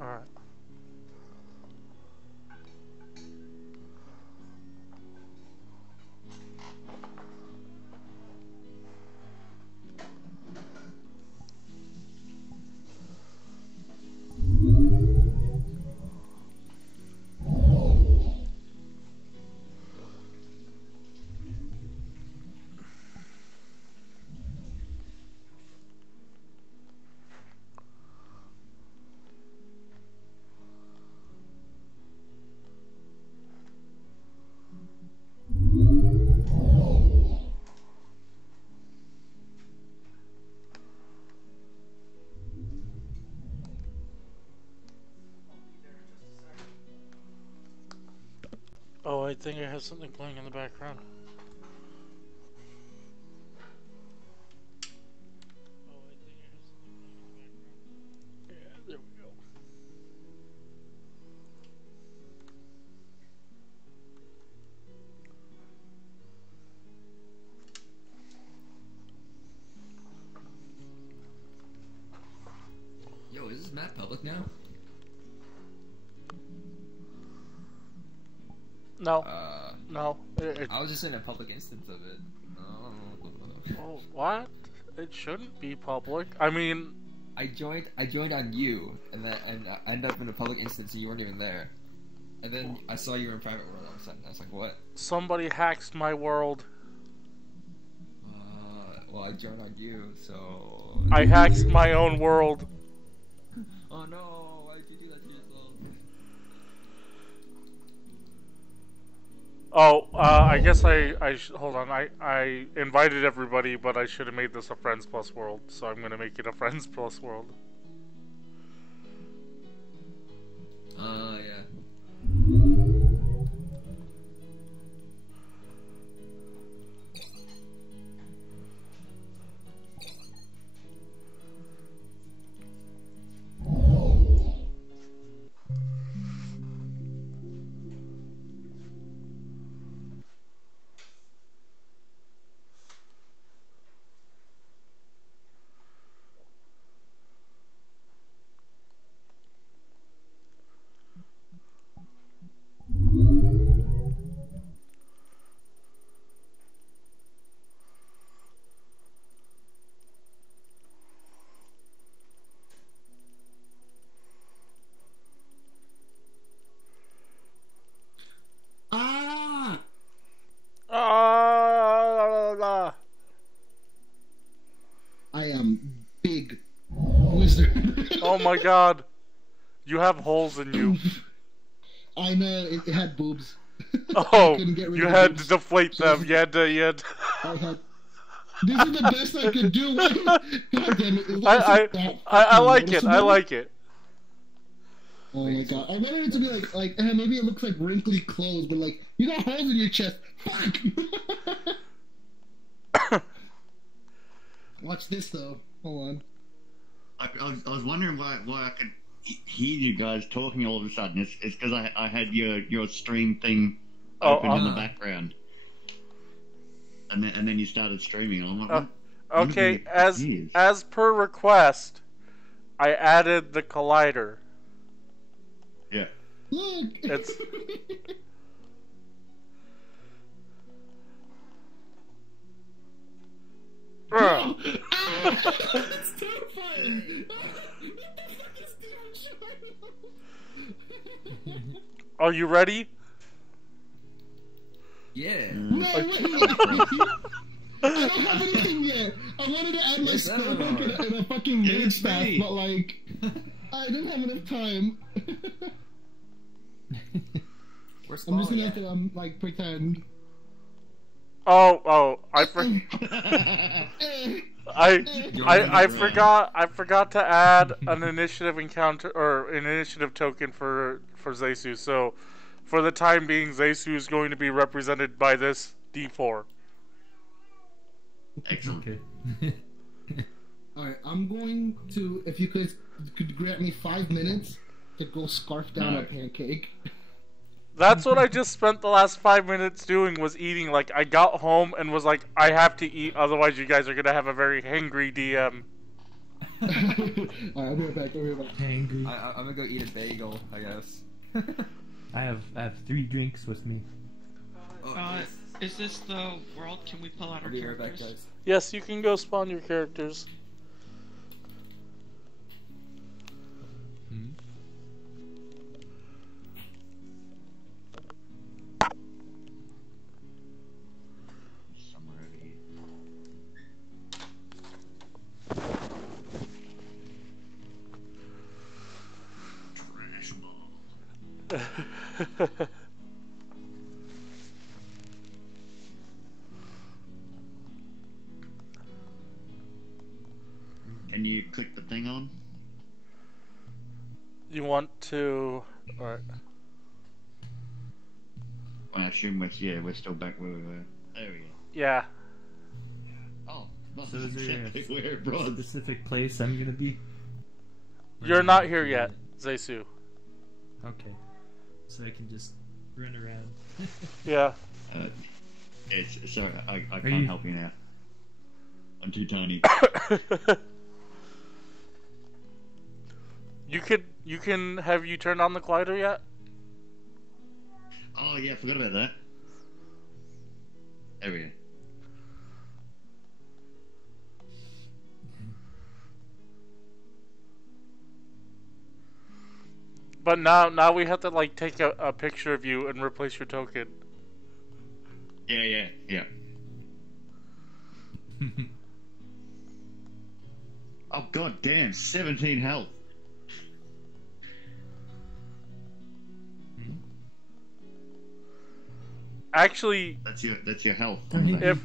Alright. Oh, I think I have something playing in the background. Yeah, there we go. Yo, is this map public now? No. No. I was just in a public instance of it. Oh, what? It shouldn't be public. I mean, I joined on you, and I ended up in a public instance and you weren't even there. And then I saw you were in private world all of a sudden. I was like, what? somebody hacks my world. Well, I joined on you, so... I hacked my own world. Oh no, why did you do that to yourself? Oh, I guess hold on, I invited everybody, but I should have made this a Friends Plus world, so I'm gonna make it a Friends Plus world. Yeah. I am big wizard. Oh my god. You have holes in you. I know, it had boobs. Oh, couldn't get rid you of had boobs. to deflate them. You had to... I had... This is the best I could do. God damn it. I like it. I like it. Oh my god. I wanted it to be like maybe it looks like wrinkly clothes, but like, you got holes in your chest. Fuck! Watch this though. Hold on. I was wondering why I could hear you guys talking all of a sudden. It's because I had your stream thing open in the background, and then you started streaming. I'm like, okay, as per request, I added the collider. Yeah. Look. It's. That's terrifying. Are you ready? Yeah. No, wait. I don't have anything yet. I wanted to add my spellbook and a fucking mage staff, but like, I didn't have enough time. I'm just gonna have to like pretend. I forgot to add an initiative encounter or an initiative token for Zeisu. So, for the time being, Zeisu is going to be represented by this D4. Excellent. Okay. Alright, I'm going to, if you could grant me 5 minutes to go scarf down a pancake. That's what I just spent the last 5 minutes doing, was eating. Like, I got home and was like, I have to eat, otherwise you guys are gonna have a very hangry DM. Alright, I'll be right back. Angry. I'm gonna go eat a bagel, I guess. I have 3 drinks with me. Is this the world? Can we pull out I'll our be right back, characters? guys. Yes, you can go spawn your characters. Hmm? Somewhere over here. Trash ball. Can you click the thing on? You want to... Alright. I assume we're still back where we were. There we go. Yeah. Oh, So is there we're a abroad. specific place I'm gonna be? You're not here yet, Zeisu. Okay. So I can just run around. Yeah. It's sorry, I Are can't you- help you now. I'm too tiny. You can have you turned on the glider yet? Oh yeah, I forgot about that. There we go. But now we have to like take a picture of you and replace your token. Yeah. Oh god damn, 17 health. Actually, That's your health. if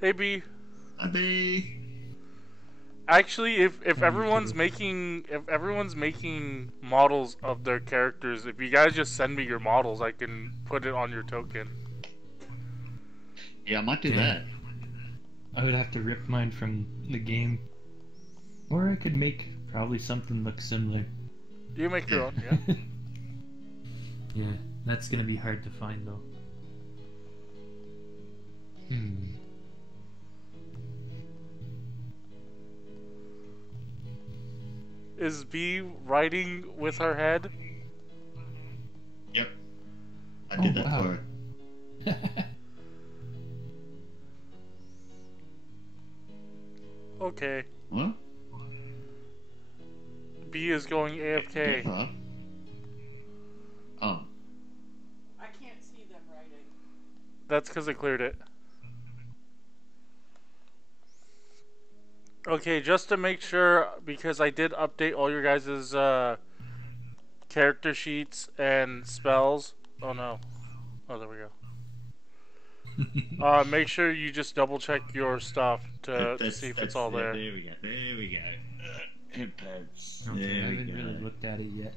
hey B, Abby. actually if everyone's making models of their characters, if you guys just send me your models, I can put it on your token. Yeah, I might do Damn. that. I would have to rip mine from the game. Or I could make probably something look similar. You make your own, yeah. Yeah, that's gonna be hard to find though. Is B writing with her head? Yep. I did that wow. for her. Okay. What? B is going AFK. Huh? Oh. I can't see them writing. That's because I cleared it. Okay, just to make sure, because I did update all your guys' character sheets and spells. Oh no. Oh, there we go. Make sure you just double check your stuff to see if it's all there. There we go. There we go. Hip pads. Okay, I There we haven't go. really looked at it yet.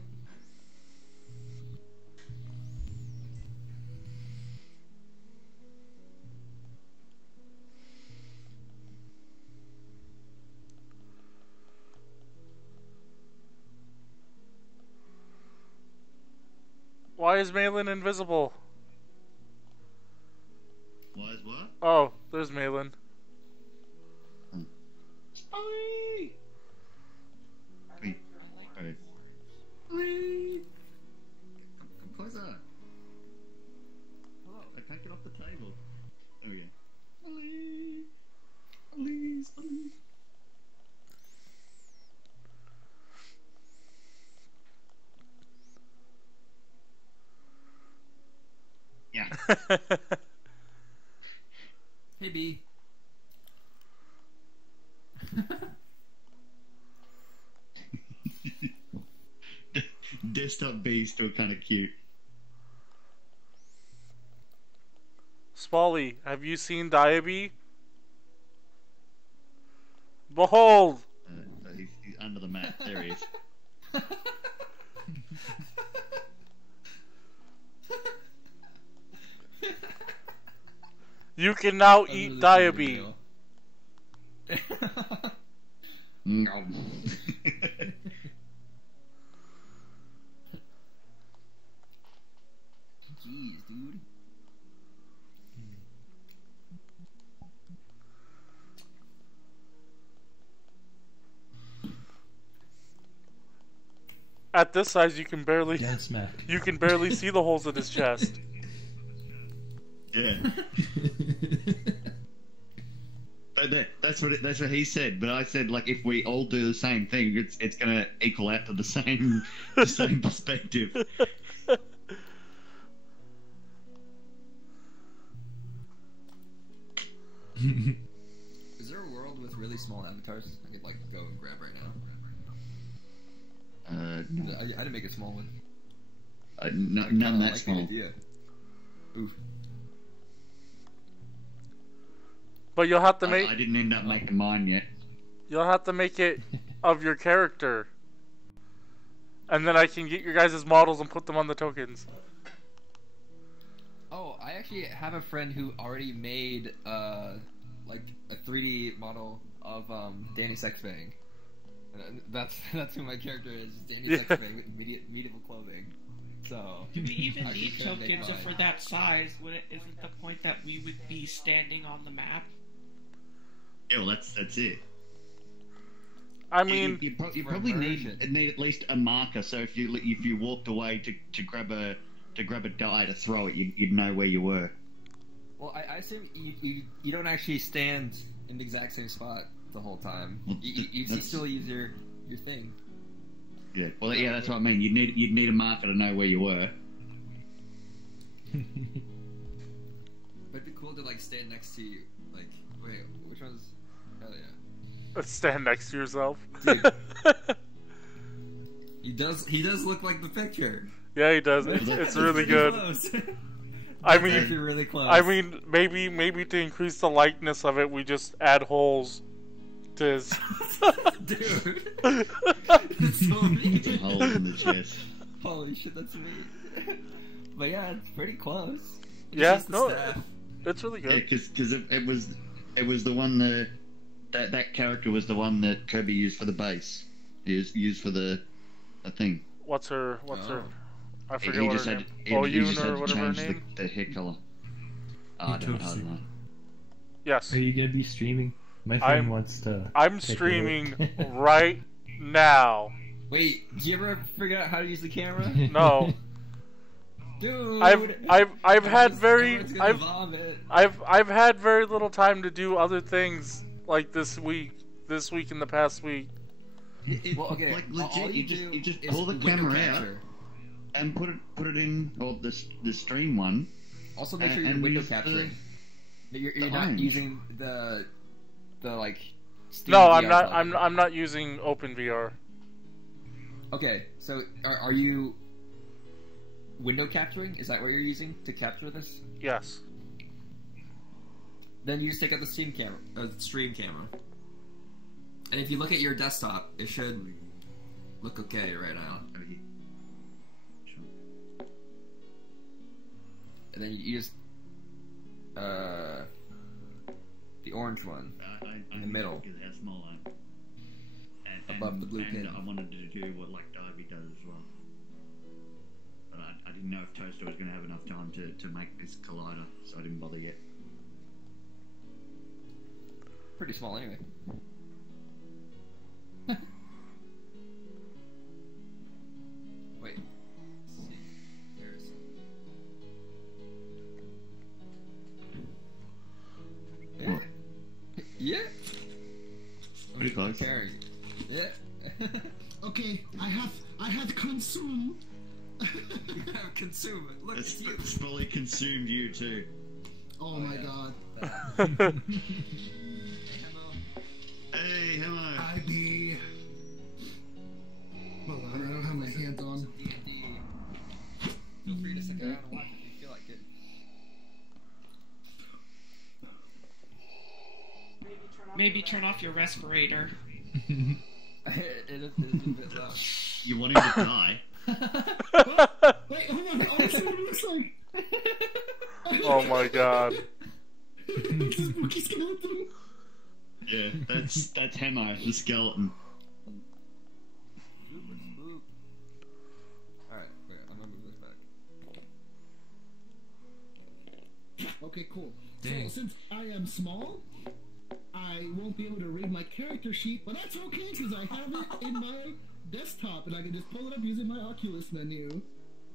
Why is Maellon invisible? Why is what? Oh, there's Maellon. Spoly! Wait. Alright. Spoly! Come closer. Hello. I can't get off the table. Oh yeah. Spoly! Spoly! Spoly! Yeah. Hey, B. Desktop B is still kind of cute. Spoly, have you seen Dyabie? Behold! He's under the mat. There he is. You can now eat Dyabie. Nom. Jeez, dude. at this size, you can barely Dead smack. you can barely see the holes in his chest. Yeah. But that's what he said. But I said, like, if we all do the same thing, it's gonna equal out to the same perspective. Is there a world with really small avatars I could like go and grab right now? No. I didn't make a small one. None that like small. the idea. Oof. But you'll have to make I didn't end up making mine yet. you'll have to make it of your character, and then I can get your guys' models and put them on the tokens. Oh, I actually have a friend who already made like a 3D model of Danny Sexbang. That's who my character is, Danny Sexbang with medieval clothing. So Do we even I need should make tokens mine. for that size? Isn't the point that we would be standing on the map? Yeah, well, that's it. I mean, you for probably immersion. need at least a marker. So if you walked away to grab a die to throw it, you'd know where you were. Well, I assume you don't actually stand in the exact same spot the whole time. Well, You that's- still use your thing. Yeah. Well, yeah, that's what I mean. You'd need a marker to know where you were. But it'd be cool to like stand next to you. Like, wait, which one's? Hell yeah. let's stand next to yourself. Dude. He does look like the picture. Yeah, he does. It's really pretty good. Close. I It's actually mean, really close. maybe to increase the likeness of it, we just add holes to his. Dude, it's so neat. A hole in the chest. Holy shit, that's neat. But yeah, it's pretty close. It's Yeah, just the no, staff. it's really Yeah, good. because it was the one that character was the one that Kirby used for the base. He used for the thing. What's her? Oh. I forget He what just her had name. he Oyun just had or to whatever her change name. the hair color. I don't know. Yes, Are you gonna be streaming? My I'm- friend wants to. I'm check it out. streaming right now. Wait, did you ever figure out how to use the camera? No, Dude, I've had everyone's gonna I've vomit. I've had very little time to do other things like this week in the past week. Well, okay, Like all legit, you you just do pull the is window camera out capture. and put it in the stream one. Also, make sure and you're window use the- capturing. You're the not irons. using the like. Steam No, I'm VR not. plugin. I'm not using OpenVR. Okay, so are you window capturing? Is that what you're using to capture this? Yes. Then you just take out the stream camera, the stream camera. And if you look at your desktop, it should look okay right now. And then you just the orange one. In the middle. Because how small I am. Above the blue and pin. I wanted to do what like Dyabie does as well. But I didn't know if Toaster was going to have enough time to make this collider, so I didn't bother yet. Pretty small anyway. Wait. Let's see. There's. Yeah. Yeah. Pretty close. Carry. Yeah. Okay, I have consumed. You have consumed it. Look, it's you. It's probably consumed you too. Oh my yeah. god. Hey, hello. ID. Hold on, I don't have my hands on. D&D. Feel free to stick around and watch if you feel like it. Maybe turn off your respirator. it is a bit loud. You want him to die? Wait, hold on. I see what it looks like. Oh my god. It's a spooky skeleton. Yeah, that's Hemo, the skeleton. Alright, wait, I'm gonna move this back. Okay, cool. Dang. So since I am small, I won't be able to read my character sheet, but that's okay because I have it in my desktop, and I can just pull it up using my Oculus menu.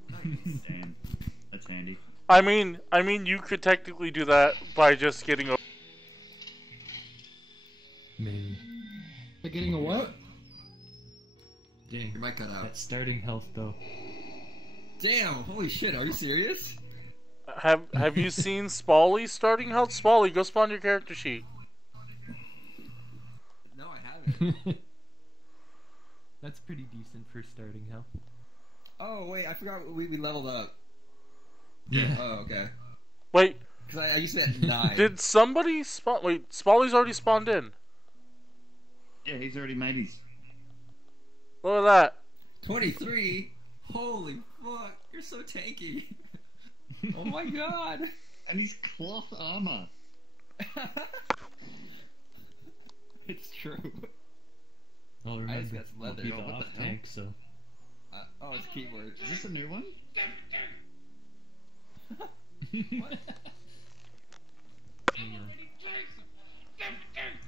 Nice. Damn, that's handy. I mean, you could technically do that by just getting a. Maybe. By getting a what? Dang. Your mic cut out. That starting health though. Damn! Holy shit! Are you serious? Have you seen Spoly starting health? Spoly, go spawn your character sheet. No, I haven't. That's pretty decent for starting health. Oh wait, I forgot we leveled up. Yeah. Oh okay. Wait, Because I used it at 9. did somebody spawn? Wait, Spoly's already spawned in. Yeah, he's already made his. Look at that. 23? Holy fuck! You're so tanky. Oh my god. And his cloth armor. It's true. I'll I remember. just got some I'll leather. be the Oh, what the off hell? tank, so. Oh, it's a keyboard. Is this a new one? What? Hang on.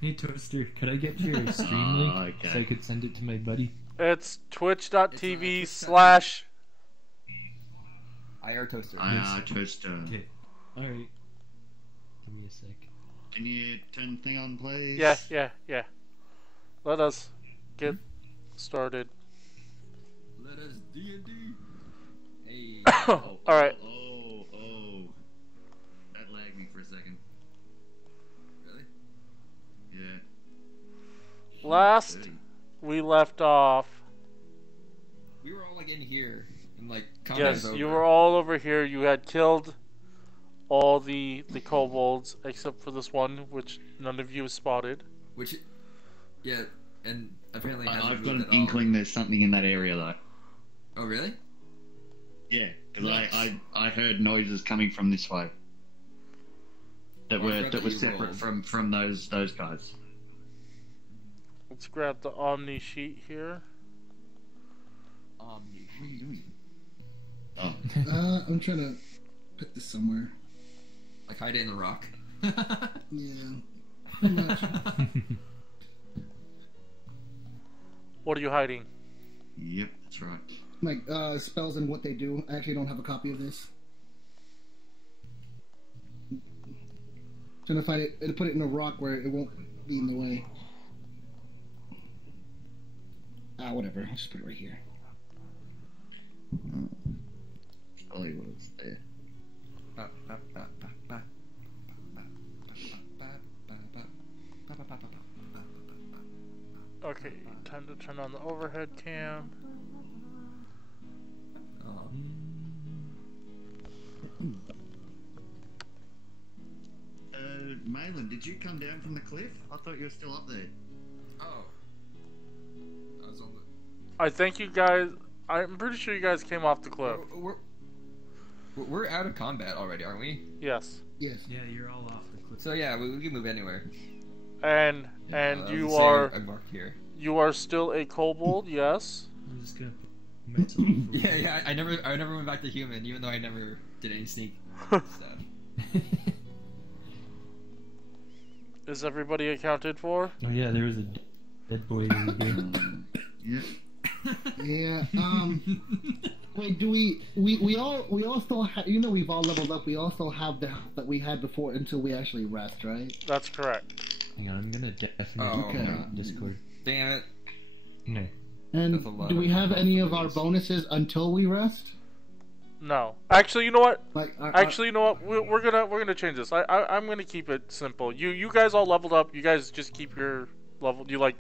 Hey Toaster, could I get your stream link okay. so I could send it to my buddy? It's twitch.tv It's slash. IR toaster. Toaster. Okay. Alright. Give me a sec. Can you turn the thing on, please? Yeah. Let us get started. Let us D&D. Hey. All right. Oh. That lagged me for a second. Really? Yeah. Last 30. we left off. We were all like in here. And like, combat Yes, was you over. were all over here. You had killed all the kobolds except for this one, which none of you have spotted. Which, yeah, and apparently hasn't I've got moved an at all. inkling there's something in that area though. Oh, really? Yeah, because Nice. I heard noises coming from this way. That Oh, I were forgot that were that you separate rolled. from those guys. Let's grab the Omni sheet here. What are you doing? Oh. I'm trying to put this somewhere. Like hide it in the rock. Yeah. Pretty much. What are you hiding? Yep, that's right. Like, spells and what they do. I actually don't have a copy of this. Trying to find it and put it in a rock where it won't be in the way. Whatever. I'll just put it right here. Hollywood's there. Okay, time to turn on the overhead cam. Maellon, did you come down from the cliff? I thought you were still up there. Oh. I was on the... I think you guys. I'm pretty sure you guys came off the cliff. We're out of combat already, aren't we? Yes. Yes. Yeah, you're all off the cliff. So yeah, we can move anywhere. And you are still a kobold, yes. I'm just gonna put mental. Yeah. I never went back to human, even though I never did any sneak stuff. Is everybody accounted for? Oh yeah, there was a dead boy over there. Yeah. Yeah. Wait. Do we all still have? You know, we've all leveled up. We also have the health that we had before until we actually rest, right? That's correct. Hang on, I'm gonna definitely Oh, put okay. that on Discord. Damn it. No. And That's a lot do we of have health any for of our this. bonuses until we rest? No. Actually, you know what? Like, Actually, you know what? We're gonna change this. I'm gonna keep it simple. You guys all leveled up. You guys just keep your level. You like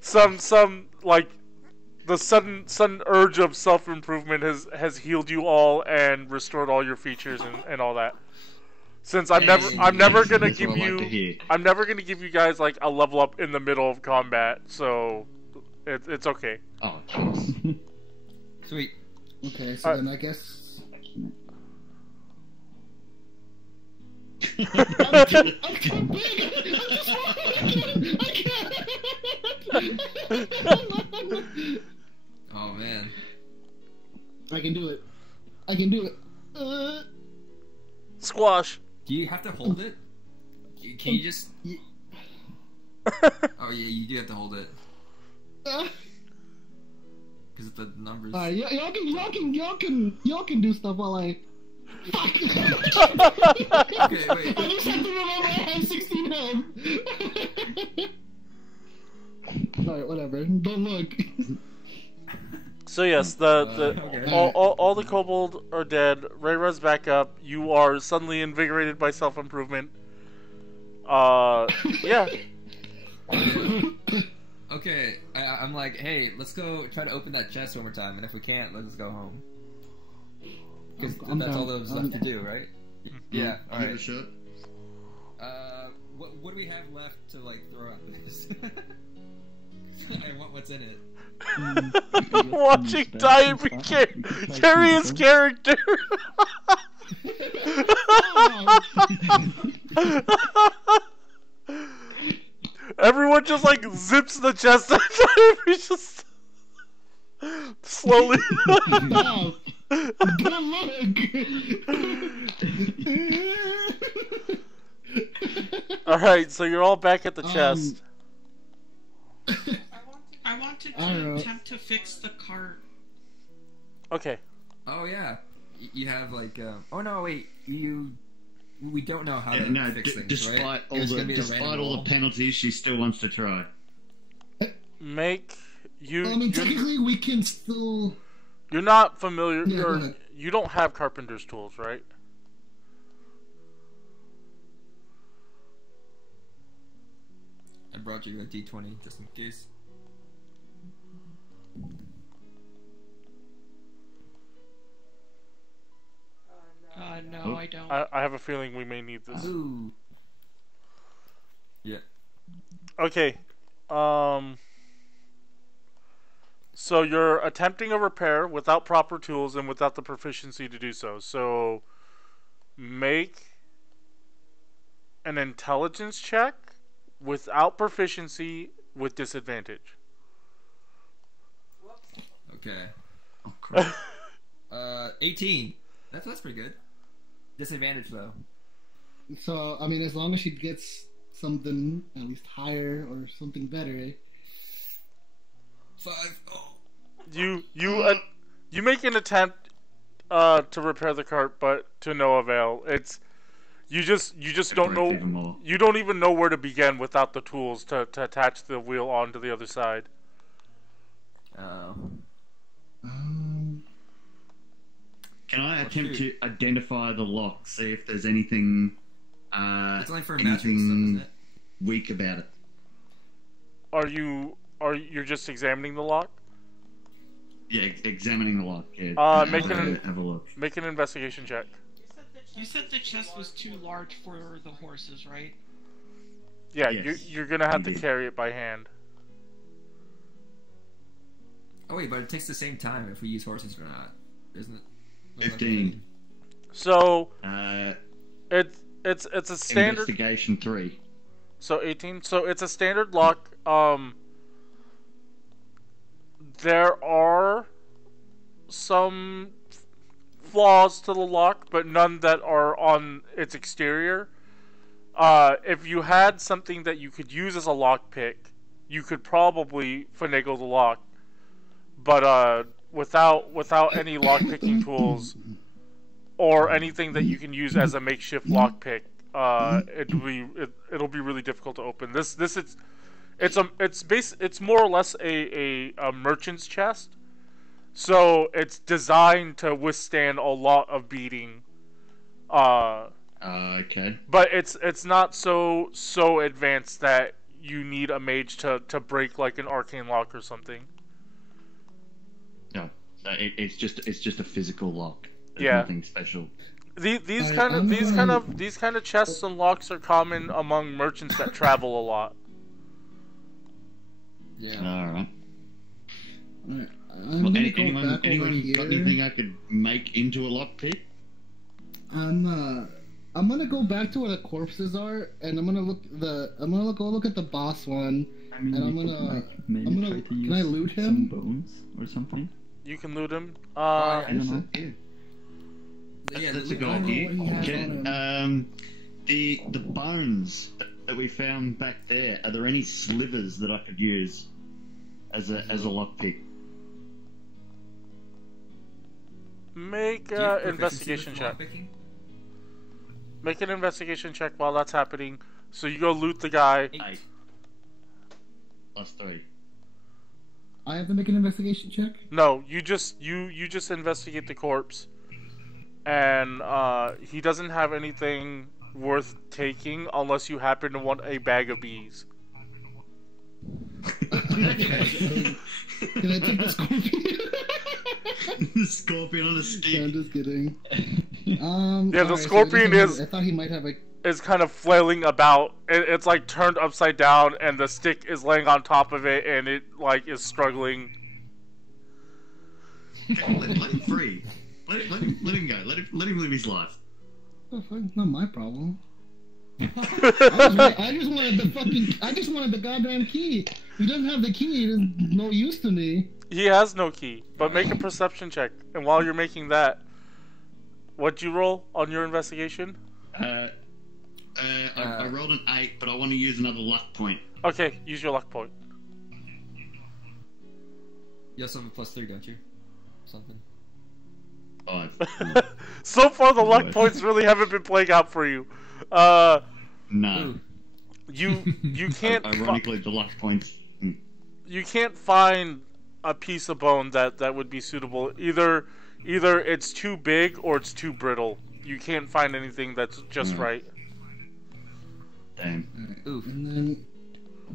some like the sudden urge of self improvement has healed you all and restored all your features and all that. Since I'm never gonna That's give what I like to you hear. I'm never gonna give you guys like a level up in the middle of combat. So it's okay. Oh, jeez. Sweet. okay, so then I guess. I'm too big. I'm just I can't. Oh man. I can do it. Squash. Do you have to hold it? Can you just... Oh yeah, you do have to hold it. because the numbers. Y'all can do stuff while I. Fuck. Okay, wait. I just have to remember I have 16 health. Alright, whatever. Don't look. So yes, Okay. all the kobold are dead. Reira's back up. You are suddenly invigorated by self-improvement. Yeah. Okay, I'm like, hey, let's go try to open that chest one more time, and if we can't, let's go home. Because that's all there's left to do, right? Yeah, alright. Give it a shot. What do we have left to, like, throw out this? I want what's in it. Watching Dyabie carry his character. Everyone just like zips the chest and Dyabie just slowly. Stop. Good luck. Alright, so you're all back at the chest. I wanted to attempt to fix the cart. Okay. Oh yeah, you have like. Oh no, wait. We don't know how to fix things, despite right? all the penalties, she still wants to try. Make you. I mean, technically, we can still. You're not familiar. Yeah, you don't have carpenter's tools, right? I brought you a D20 just in case. No, I don't. I have a feeling we may need this. Ooh. Yeah. Okay. So you're attempting a repair without proper tools and without the proficiency to do so. So make an intelligence check without proficiency with disadvantage. Okay. Oh crap. 18. That's pretty good. Disadvantage though. So, I mean, as long as she gets something at least higher or something better, eh? 5. Oh. You make an attempt to repair the cart, but to no avail. You just don't know. You don't even know where to begin without the tools to attach the wheel onto the other side. Oh. Can I attempt to identify the lock? See if there's anything. It's only for magic stuff, isn't it? Weak about it. Are you just examining the lock? Yeah, examining the lock. Yeah. Have a look. Make an investigation check. You said the chest was too large for the horses, right? Yeah, Yes, you're gonna have to carry it by hand. Oh wait, but it takes the same time if we use horses or not, isn't it? 15. So it's a standard Investigation 3. So 18. So it's a standard lock. There are some flaws to the lock, but none that are on its exterior. If you had something that you could use as a lockpick, you could probably finagle the lock. But without any lockpicking tools or anything that you can use as a makeshift lockpick, it'll be really difficult to open. It's more or less a merchant's chest. So it's designed to withstand a lot of beating. Okay. But it's not so advanced that you need a mage to break like an arcane lock or something. No, it's just a physical lock. There's Yeah. nothing special. These kind of chests and locks are common among merchants that travel a lot. Yeah. All right. Alright, Well, go anyone back over got here. anything I could make into a lockpick? I'm gonna go back to where the corpses are, and I'm gonna go look at the boss one, I mean, and I'm you could, gonna try to can use I loot some him? bones or something. You can loot him. yeah. I don't know. Yeah, That's the a good loot- idea. what he has on The bones that we found back there. Are there any slivers that I could use as a lockpick? Make Do you have an proficiency investigation with check. lockpicking? Make an investigation check while that's happening. So you go loot the guy. 8. +3. I have to make an investigation check? No, you just investigate the corpse, and he doesn't have anything worth taking unless you happen to want a bag of bees. Can I take the scorpion? The scorpion on a Yeah, stick. I'm just kidding. Yeah, the alright, so scorpion he doesn't is- have- I thought he might have a. Is kind of flailing about. It's like turned upside down, and the stick is laying on top of it, and it like is struggling. let him free. Let him go. Let him live his life. Oh, fuck, it's not my problem. I just wanted the goddamn key. If he doesn't have the key, it's no use to me. He has no key, but make a perception check. And while you're making that, what'd you roll on your investigation? I rolled an 8, but I want to use another luck point. Okay, use your luck point. You also have a +3, don't you? Something. 5. So far, the luck What? points really haven't been playing out for you. Uh, No. Ooh. you can't Ironically, the luck points. you can't find a piece of bone that would be suitable. Either it's too big or it's too brittle. You can't find anything that's just right. Damn. Oof. And then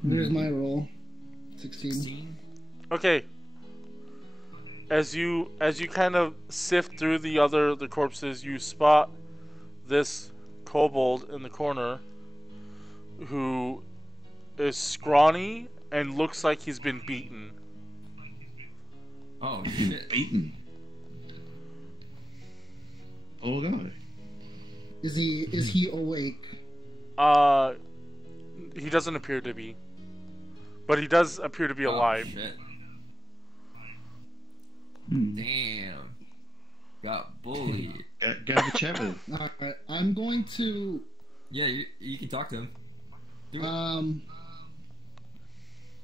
here's my roll. 16. 16? Okay. As you kind of sift through the corpses, you spot this kobold in the corner who is scrawny and looks like he's been beaten. Oh, shit. Beaten. Oh god. Is he awake? He doesn't appear to be, but he does appear to be alive. Oh, shit. Damn. Got bullied. Go have a chat with him. Alright, I'm going to Yeah, you can talk to him. Do it.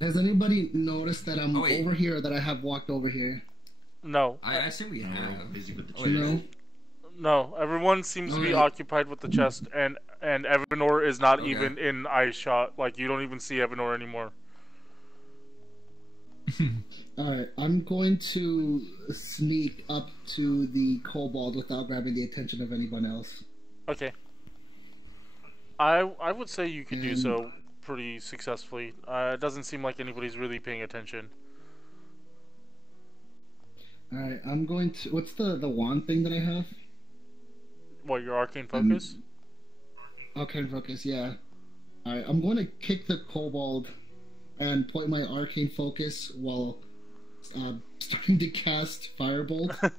Has anybody noticed that I'm Oh, wait. over here or that I have walked over here? No, I assume we No, have. busy with the Oh, chat. You know? no. Everyone seems to be Alright. occupied with the chest, and Evanor is not Okay. even in eye shot. Like, you don't even see Evanor anymore. Alright, I'm going to sneak up to the kobold without grabbing the attention of anyone else. Okay. I would say you could do so pretty successfully. It doesn't seem like anybody's really paying attention. Alright, I'm going to... What's the wand thing that I have? What, your arcane focus? Arcane focus, yeah. Alright, I'm going to kick the kobold and point my arcane focus while starting to cast firebolt.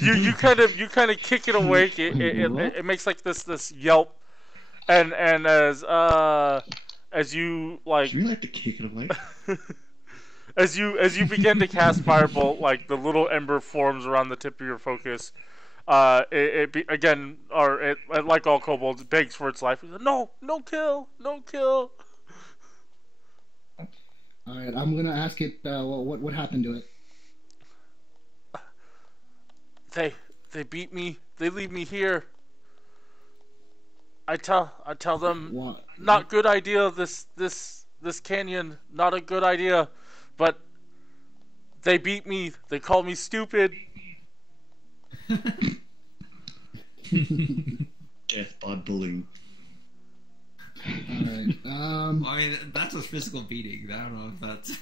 You kind of kick it awake. It makes like this yelp, and as you like Do you like to kick it away? as you begin to cast firebolt, like the little ember forms around the tip of your focus. Again, like all kobolds, it begs for its life. No kill. Alright, I'm gonna ask it what happened to it. They beat me. They leave me here. I tell them What? not good idea. This canyon, not a good idea. But they beat me. They call me stupid. Death by bullying. Alright, I mean, that's a physical beating. I don't know if that's...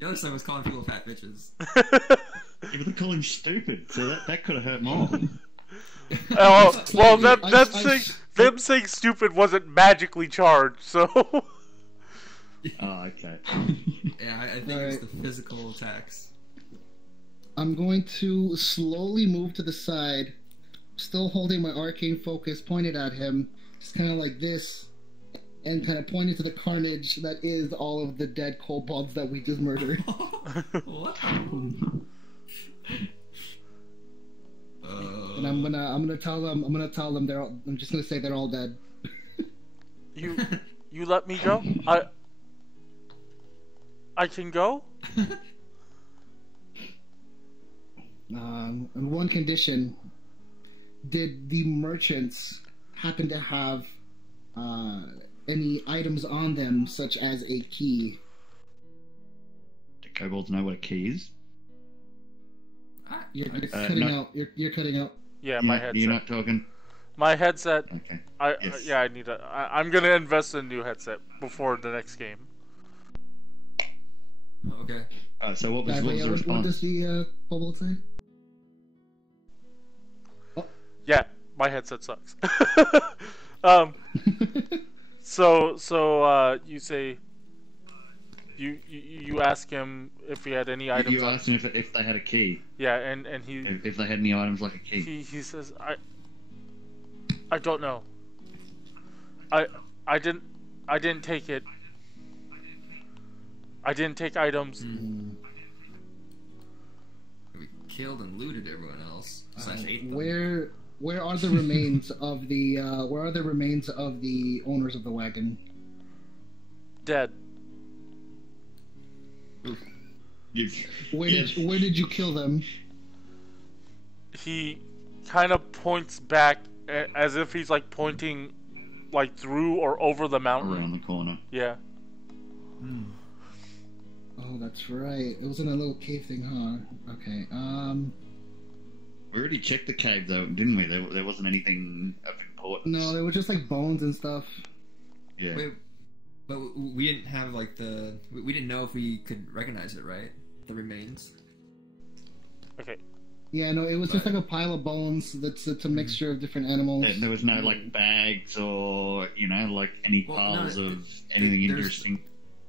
The other side was calling people fat bitches. Yeah, but they call him stupid, so that could have hurt more. Oh, well, I- them saying stupid wasn't magically charged, so. Oh, okay. Yeah, I think Alright. it's the physical attacks. I'm going to slowly move to the side, still holding my arcane focus pointed at him, just kind of like this, and kind of pointing to the carnage that is all of the dead kobolds that we just murdered. What? And I'm gonna tell them I'm just gonna say they're all dead. You let me go? I can go? On one condition, did the merchants happen to have any items on them, such as a key? Do kobolds know what a key is? You're cutting no. out. You're cutting out. Yeah, my headset. You're not talking? My headset. Okay. Yes. I need I'm gonna invest in a new headset before the next game. Okay. So what was the What response? does the kobold say? Yeah, my headset sucks. So you say you ask him if he had any items. You asked him if they had a key. Yeah, and he If they had any items like a key. he says I don't know. I didn't take it. I didn't take items. We killed and looted everyone else. / ate them. Where are the remains of the owners of the wagon? Dead. Where did you kill them? He kind of points back as if he's like pointing like through or over the mountain. Around the corner. Yeah. Oh, that's right. It was in a little cave thing, huh? Okay. We already checked the cave though, didn't we? There wasn't anything of importance. No, they were just like bones and stuff. Yeah. Wait, but we didn't have like we didn't know if we could recognize it, right? The remains. Okay. Yeah, no, it was just like a pile of bones. That's a mixture of different animals. There was no like bags or like any piles of anything interesting.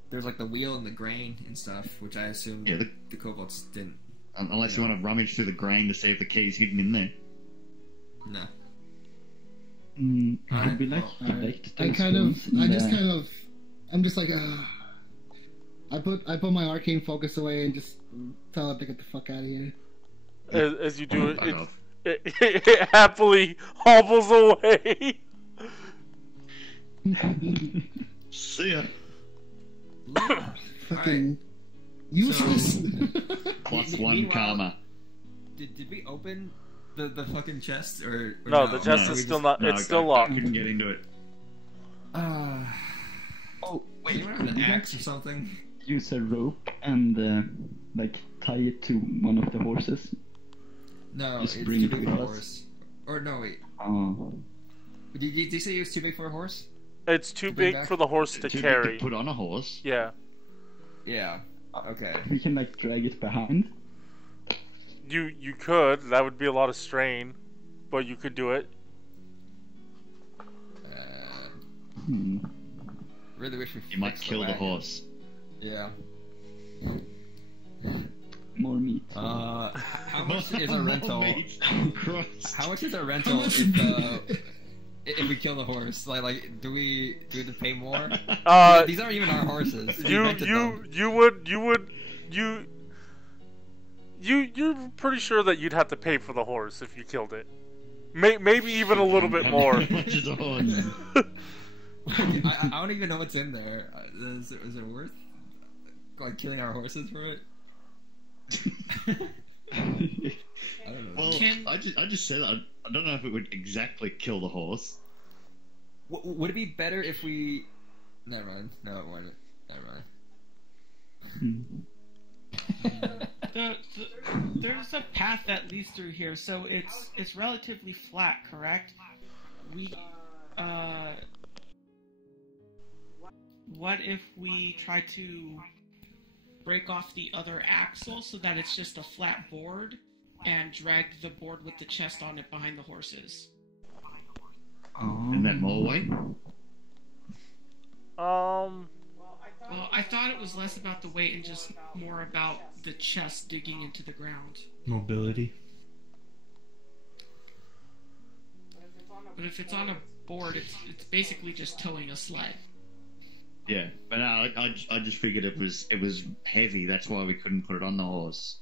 There's like the wheel and the grain and stuff, which I assume the kobolds didn't. Unless you want to rummage through the grain to see if the key's hidden in there. No. Would we like to collect those I'm just like, I put my arcane focus away and just tell it to get the fuck out of here. As you do it happily hobbles away. See ya. Fucking useless. +1 karma. Did we open the fucking chest or no? The chest is still not. It's still locked. I couldn't get into it. Oh wait, you have an axe or something? Use a rope and like tie it to one of the horses. No, Just it's bring too it big to for a us. horse. Or no, wait. Oh. Did you say it was too big for a horse? It's too big for the horse to Too carry. big to put on a horse. Yeah. Yeah. Okay. We can like drag it behind. You could. That would be a lot of strain, but you could do it. Really wish we. You might fixed kill the wagon. horse. Yeah. More meat. How much is a rental? Christ. How much is a rental if we kill the horse? Like, do we have to pay more? These aren't even our horses. You're pretty sure that you'd have to pay for the horse if you killed it. Maybe even a little bit more. How much is a horse? I don't even know what's in there. Is it worth like killing our horses for it? I don't know. Well, I just said I don't know if it would exactly kill the horse. Would it be better if we? Never mind. No, it wouldn't. Never mind. There's a path that leads through here, so it's relatively flat, correct? What if we try to break off the other axle so that it's just a flat board and drag the board with the chest on it behind the horses? Isn't that more weight? Well, I thought it was less about the weight and just more about the chest digging into the ground. Mobility. But if it's on a board, it's basically just towing a sled. Yeah, but no, I just figured it was heavy. That's why we couldn't put it on the horse.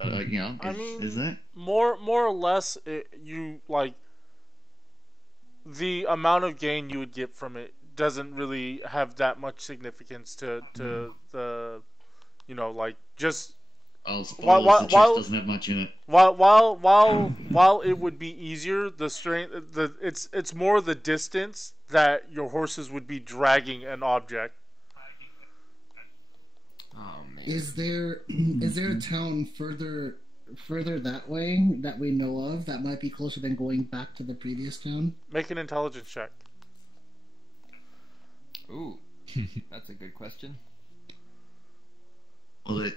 Is that more or less? You like the amount of gain you would get from it doesn't really have that much significance to the like just Oh, spoilers, the chest doesn't have much in it. While it would be easier, it's more the distance that your horses would be dragging an object. Oh man. Is there a town further that way that we know of that might be closer than going back to the previous town? Make an intelligence check. Ooh, that's a good question. Well, it...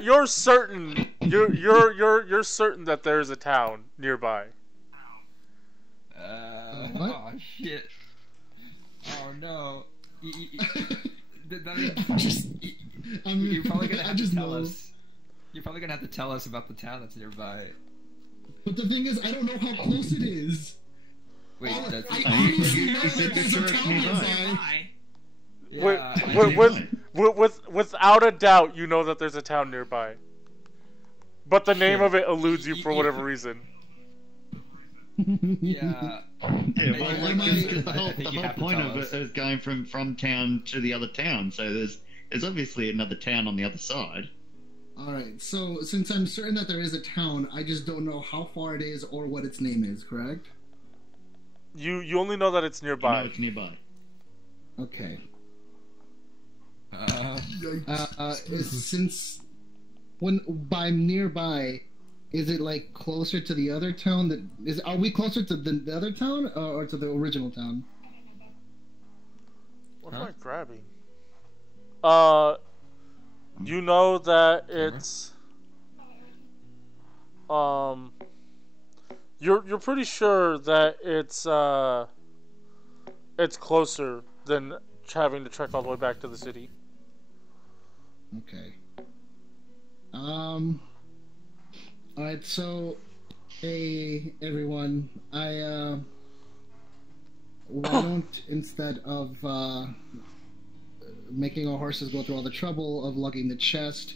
You're certain you're certain that there's a town nearby. What? Oh shit! Oh no! You're probably gonna have to tell us. You're probably gonna have to tell us about the town that's nearby. But the thing is, I don't know how close it is. Wait, that's... I honestly know that there's a town nearby. Without a doubt, you know that there's a town nearby. But the name of it eludes you for whatever reason. Yeah. Yeah, well, the whole point of it is going from town to the other town, so there's obviously another town on the other side. Alright, so since I'm certain that there is a town, I just don't know how far it is or what its name is, correct? You only know that it's nearby. No, it's nearby. Okay. Since when by nearby, is it like closer to the other town? Are we closer to the other town or to the original town? What am I grabbing? You know that it's You're pretty sure that it's closer than having to trek all the way back to the city. Okay. Alright, so hey everyone, why don't, instead of making our horses go through all the trouble of lugging the chest,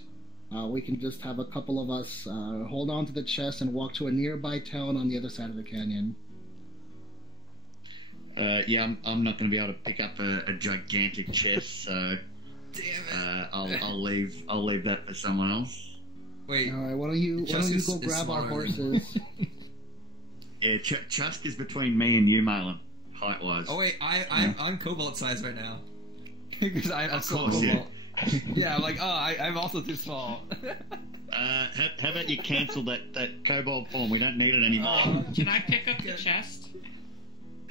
we can just have a couple of us hold on to the chest and walk to a nearby town on the other side of the canyon. Yeah, I'm not going to be able to pick up a gigantic chest, so Damn it! I'll leave that for someone else. Wait. All right, why don't you go grab our horses? Yeah, Chusk is between me and you, Maellon, height-wise. Oh wait, I'm on cobalt size right now because I'm so course, cobalt. Yeah, I'm like, I'm also too small. How about you cancel that kobold form? We don't need it anymore. Can I pick up the chest?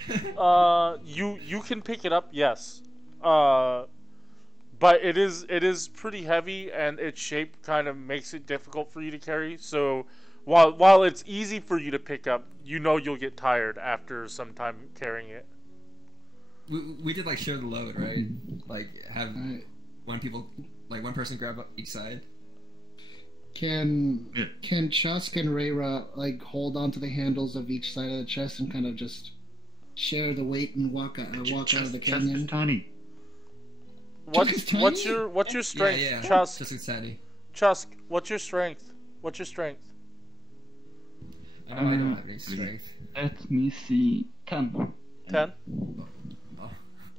You can pick it up, yes. But it is pretty heavy, and its shape kind of makes it difficult for you to carry. So while it's easy for you to pick up, you know you'll get tired after some time carrying it. We did like share the load, right? Like have one person grab up each side. Can Chusk and Reira like hold on to the handles of each side of the chest and kind of just share the weight and walk out of the canyon? Chusk is tiny. What's your strength, Yeah. Chusk? Chusk is tiny. Chusk, what's your strength? What's your strength? I know I don't have any strength. Let me see. 10. 10?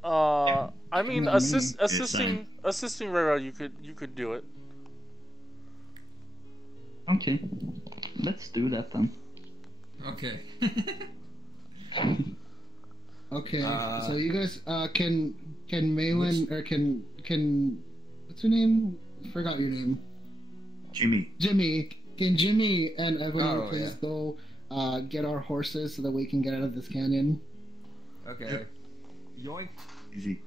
I mean, assisting Reira, you could do it. Okay, let's do that then. Okay. Okay, so you guys can Maellon or can what's your name? Forgot your name. Jimmy. Can Jimmy and Evanor please go get our horses so that we can get out of this canyon? Okay. Yep. Yoink. Easy.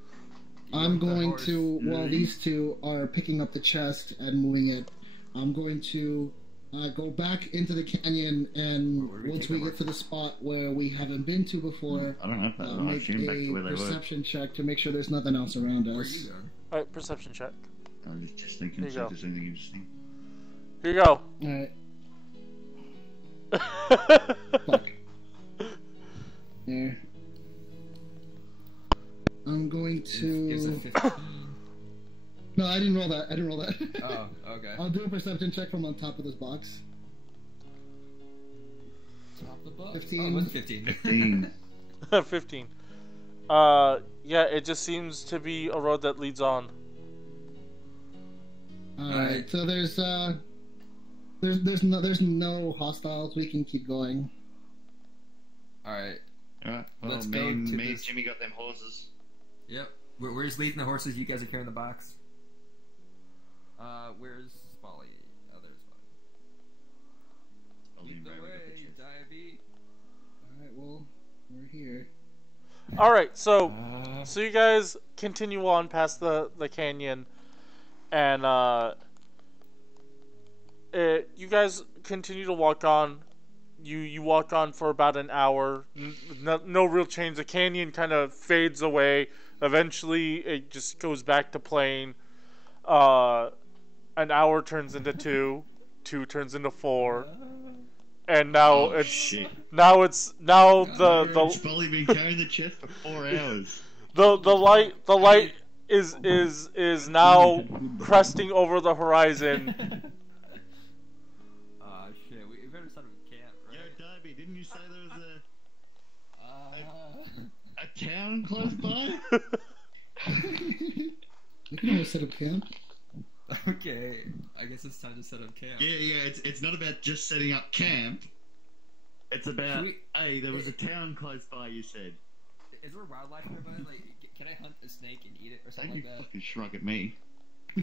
I'm going to, while these two are picking up the chest and moving it, I'm going to go back into the canyon, and once we get to the spot where we haven't been to before, I don't know if that's make a perception check to make sure there's nothing else around us. Where are you going? Alright, perception check. I was just thinking if there's anything interesting. Here you go. Alright. Fuck. There. I'm going to... Gives a 15. No, I didn't roll that. Oh, okay. I'll do a perception check from on top of this box. Top the box? 15. Oh, it was 15. 15. 15. Yeah, it just seems to be a road that leads on. Alright, so there's no hostiles. We can keep going. Alright. Alright, well, Let's me go and to me and this- Jimmy got them horses. Yep. We're just leading the horses. You guys are carrying the box. Where's Smalley? Oh, there's one. Lead the way, Dyabie. Alright, well, we're here. All right, so you guys continue on past the canyon, and you guys continue to walk on. You walk on for about an hour. No real change. The canyon kind of fades away. Eventually, it just goes back to plain. An hour turns into 2. 2 turns into 4. And now the It's probably been carrying the chest for 4 hours. the light is now cresting over the horizon. Shit. We better set up camp, Yo, right? Dyabie, didn't you say there was a town close by? We can always set up camp. Okay. I guess it's time to set up camp. Yeah, it's not about just setting up camp. It's about, hey, there was a town close by, you said. Is there wildlife nearby? Like, can I hunt a snake and eat it or Don't something you like that? fucking shrug at me.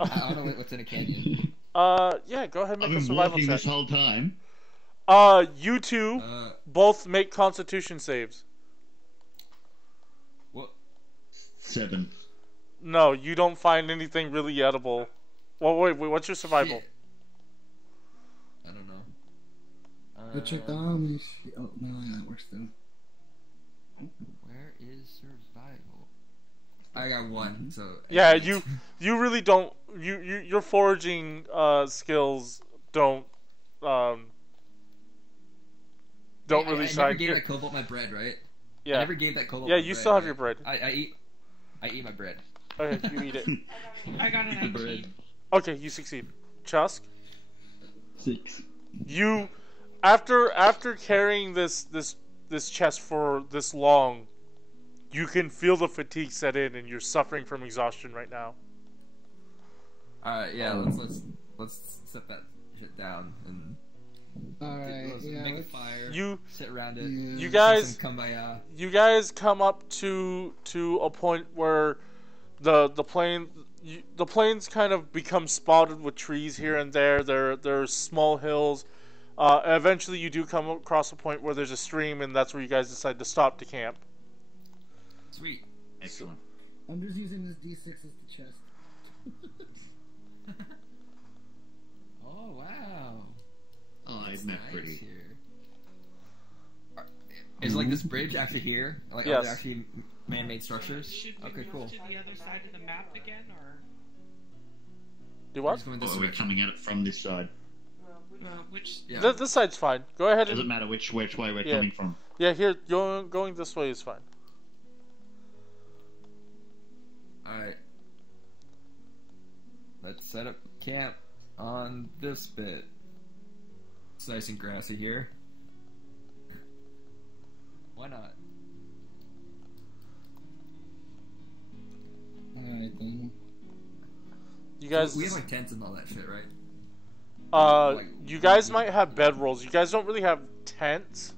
I don't know what's in a canyon. Yeah, go ahead and I've make a been survival walking check. this whole time. You two Uh, both make Constitution saves. what? 7. No, you don't find anything really edible. Well, wait, what's your survival? Shit. I don't know. Go check the armies. Oh, no, that works too. Where is survival? I got 1, so... Yeah, you really don't. Your foraging skills don't really I shine. never gave that cobalt my bread, right? I Yeah, never gave that cobalt yeah, my you bread, still have right? your bread. I eat my bread. Okay, you eat it. I got a Eat the bread. 19. Okay, you succeed. Chusk, 6. you after carrying this chest for this long, you can feel the fatigue set in, and you're suffering from exhaustion right now. Alright, yeah, let's set that shit down and Alright, let's yeah. make a let's- fire, You sit around it. Yeah. you see guys some kumbaya. you guys come up to a point where the plains kind of become spotted with trees here and there. There's small hills. Eventually, you do come across a point where there's a stream, and that's where you guys decide to stop to camp. Sweet. Excellent. I'm just using this D6 as the chest. Oh wow. Oh, That's isn't that nice pretty? here. Is like this bridge after here? Like are Yes. there actually man-made structures? Should we Okay, move cool. to the other side of the map again, or Do We're what? just going Or this are we direction. coming at it from this side? which? Yeah. This side's fine. Go ahead Doesn't and matter which way we're Yeah. coming from. yeah, here going this way is fine. Alright. Let's set up camp on this bit. It's nice and grassy here. Why not? Alright then. You guys, We have like tents and all that shit, right? you guys might have bedrolls. You guys don't really have tents.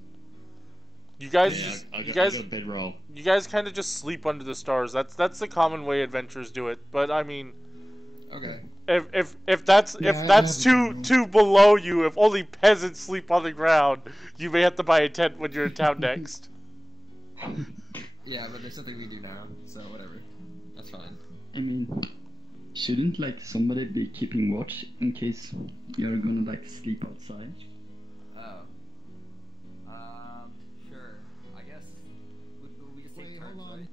You guys, Yeah, just, I you got, guys, I got bedroll. you guys kind of just sleep under the stars. That's the common way adventurers do it. But I mean, Okay. if that's Yeah, I that's have too below you, if only peasants sleep on the ground, you may have to buy a tent when you're in town next. Yeah, but there's something we do now, so whatever. That's fine. I mean, shouldn't like somebody be keeping watch in case you're gonna like sleep outside? Oh. Sure. I guess we just take Wait, turns, hold on. right?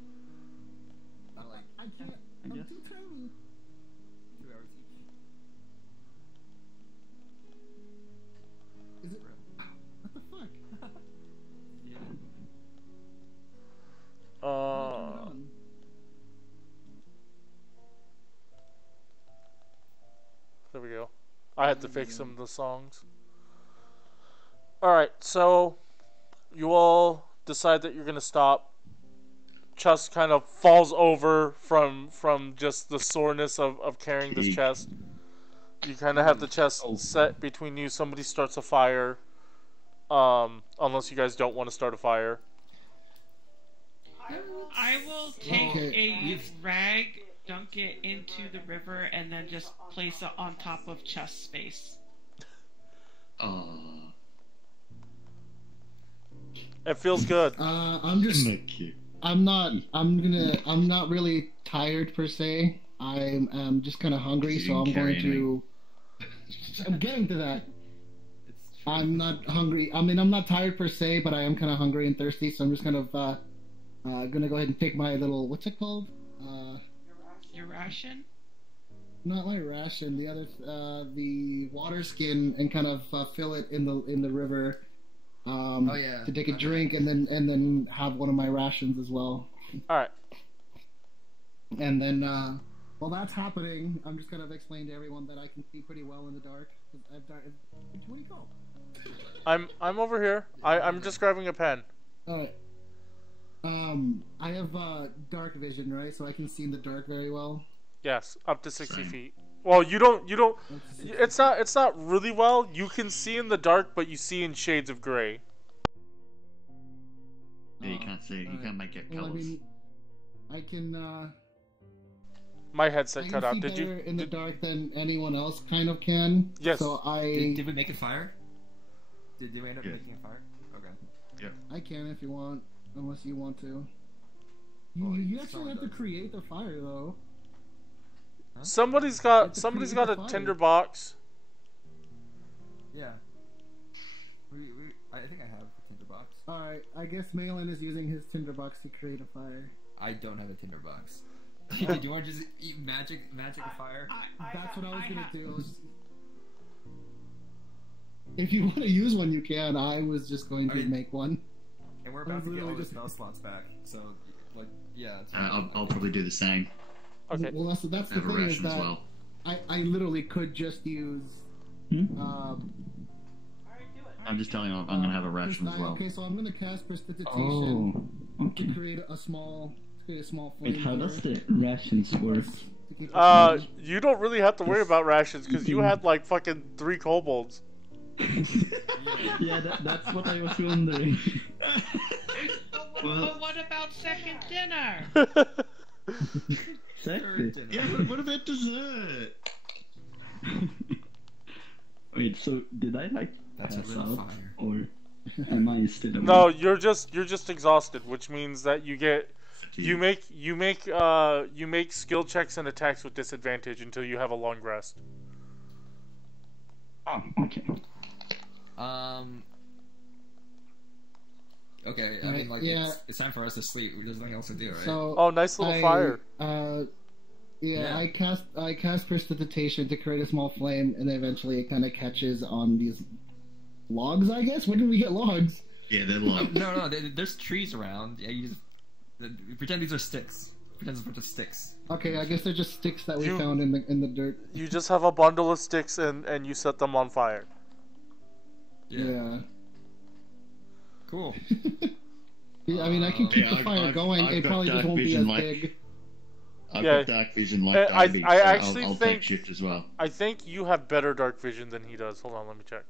Not like I can't. I'm guess. too tiny. 2 hours each. Is it? What the fuck? Yeah. There we go. I had to fix some of the songs. Alright, so you all decide that you're gonna stop. Chusk kind of falls over from just the soreness of carrying this chest. You kind of have the chest set between you. Somebody starts a fire. Unless you guys don't want to start a fire. I will take a rag, dunk it into the river, and then just place it on top of Chusk's space. It feels good. I'm not really tired per se. I'm just kind of hungry, so I'm going to. I'm getting to that. I'm not hungry. I mean, I'm not tired per se, but I am kind of hungry and thirsty, so I'm just kind of gonna go ahead and pick my little, what's it called? Your ration? Not my ration. The other, the water skin, and kind of fill it in the river. To take a drink, and then have one of my rations as well. All right. And then, while that's happening, I'm just gonna explain to everyone that I can see pretty well in the dark. What do you call? I'm over here. I'm just grabbing a pen. Alright. I have dark vision, right? So I can see in the dark very well. Yes, up to 60 feet. Well, you don't. It's not really well. You can see in the dark, but you see in shades of gray. Yeah, you can't see. You can't make it colors. Well, I mean, I can. My headset cut out. I can Did see you? better in the dark than anyone else kind of can. Yes. So Did we make a fire? Did we end up making a fire? Okay. Yeah. I can if you want, unless you want to. You actually have to create the fire though. Huh? Somebody's got a tinder box. Yeah. I think I have a tinder box. Alright, I guess Maellon is using his tinder box to create a fire. I don't have a tinder box. Did you want to just eat magic a fire? That's what I was gonna do. If you want to use one, you can. I was just going to make one. And we're about to get all the spell slots back, so like, yeah. I'll probably do the same. Okay. Well, that's the thing is that I literally could just use. I'm just telling you, I'm gonna have a ration as well. Okay, so I'm gonna cast Prestidigitation to create a small flame. Wait, how does the rations work? You don't really have to worry about rations because you had like fucking 3 kobolds. Yeah, that's what I was wondering. But what about second dinner? Exactly. Yeah, but what about dessert? Wait, so did I like That's a pass real out, fire. or am I still awake? No, you're just exhausted, which means that you make skill checks and attacks with disadvantage until you have a long rest. Oh, okay. Okay, I mean, like, it's time for us to sleep. There's nothing else to do, right? So nice little fire. I cast Prestidigitation to create a small flame, and eventually it kind of catches on these logs, I guess? When did we get logs? Yeah, they're logs. No, there's trees around. Yeah, you just pretend these are sticks. Pretend it's a bunch of sticks. Okay, I guess they're just sticks that we found in the dirt. You just have a bundle of sticks and you set them on fire. Yeah. Cool. Yeah, I mean, I can keep the fire going. It probably just won't be as big. I've got dark vision like Dyabie, I so actually I'll think take shift as well. I think you have better dark vision than he does. Hold on, let me check.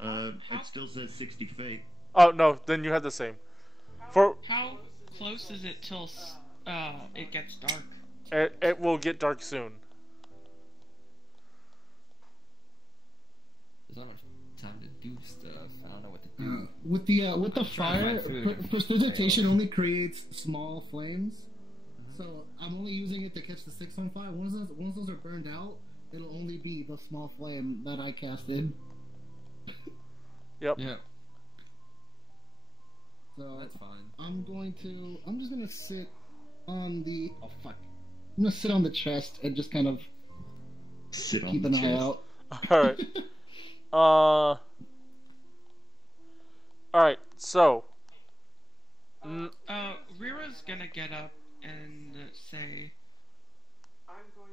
It still says 60 feet. Oh no, then you have the same. How close is it till it gets dark? It will get dark soon. There's not much time to do stuff. I don't know what to do. With the fire, Prestidigitation only creates small flames. So I'm only using it to catch the sticks on fire. Once those are burned out, it'll only be the small flame that I casted. Yep. Yeah. So that's fine. I'm just gonna sit on the. Oh fuck! I'm gonna sit on the chest and just kind of keep an eye out. All right. Alright, so Reira's gonna get up and say,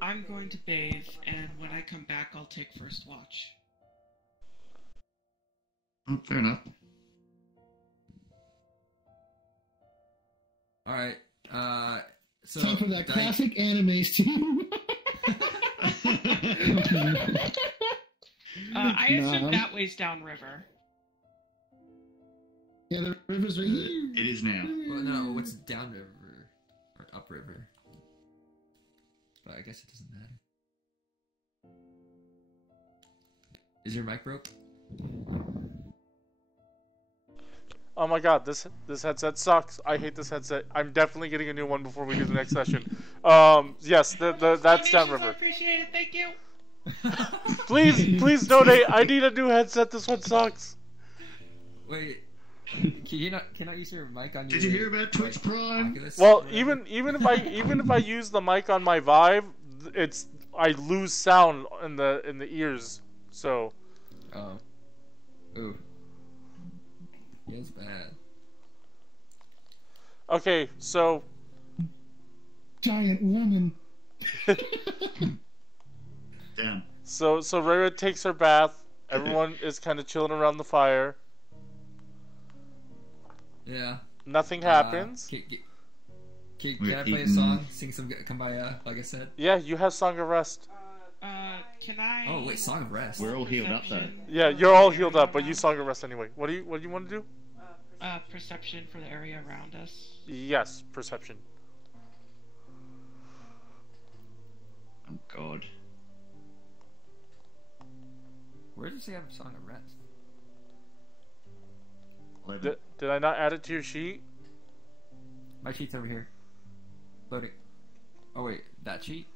I'm going to bathe, and when I come back, I'll take first watch. Oh, fair enough. Alright, so... Time for that classic anime scene. I assume that way's downriver. Yeah, the river's right here. It is now. Well, no, what's downriver? Or upriver? But I guess it doesn't matter. Is your mic broke? Oh my god, this headset sucks. I hate this headset. I'm definitely getting a new one before we do the next session. Yes, that's downriver. I appreciate it, thank you. Please donate. I need a new headset. This one sucks. Wait, can you not use your mic on your... Did you hear about Twitch Prime? Oculus? Well, even if I use the mic on my Vive, I lose sound in the ears. So. Oh. Ooh. Feels bad. Okay, so. Giant woman. Damn. So Reira takes her bath. Everyone is kind of chilling around the fire. Yeah. Nothing happens. Can I play a song? Sing some Kumbaya, like I said? Yeah, you have Song of Rest. Can I... Oh, wait, Song of Rest. We're all healed up though. Yeah, you're all healed up, but you Song of Rest anyway. What do you want to do? Perception for the area around us. Yes, perception. Oh god. Where does he have Song of Rest? 11. Did I not add it to your sheet? My sheet's over here. Loading. Oh wait, that sheet?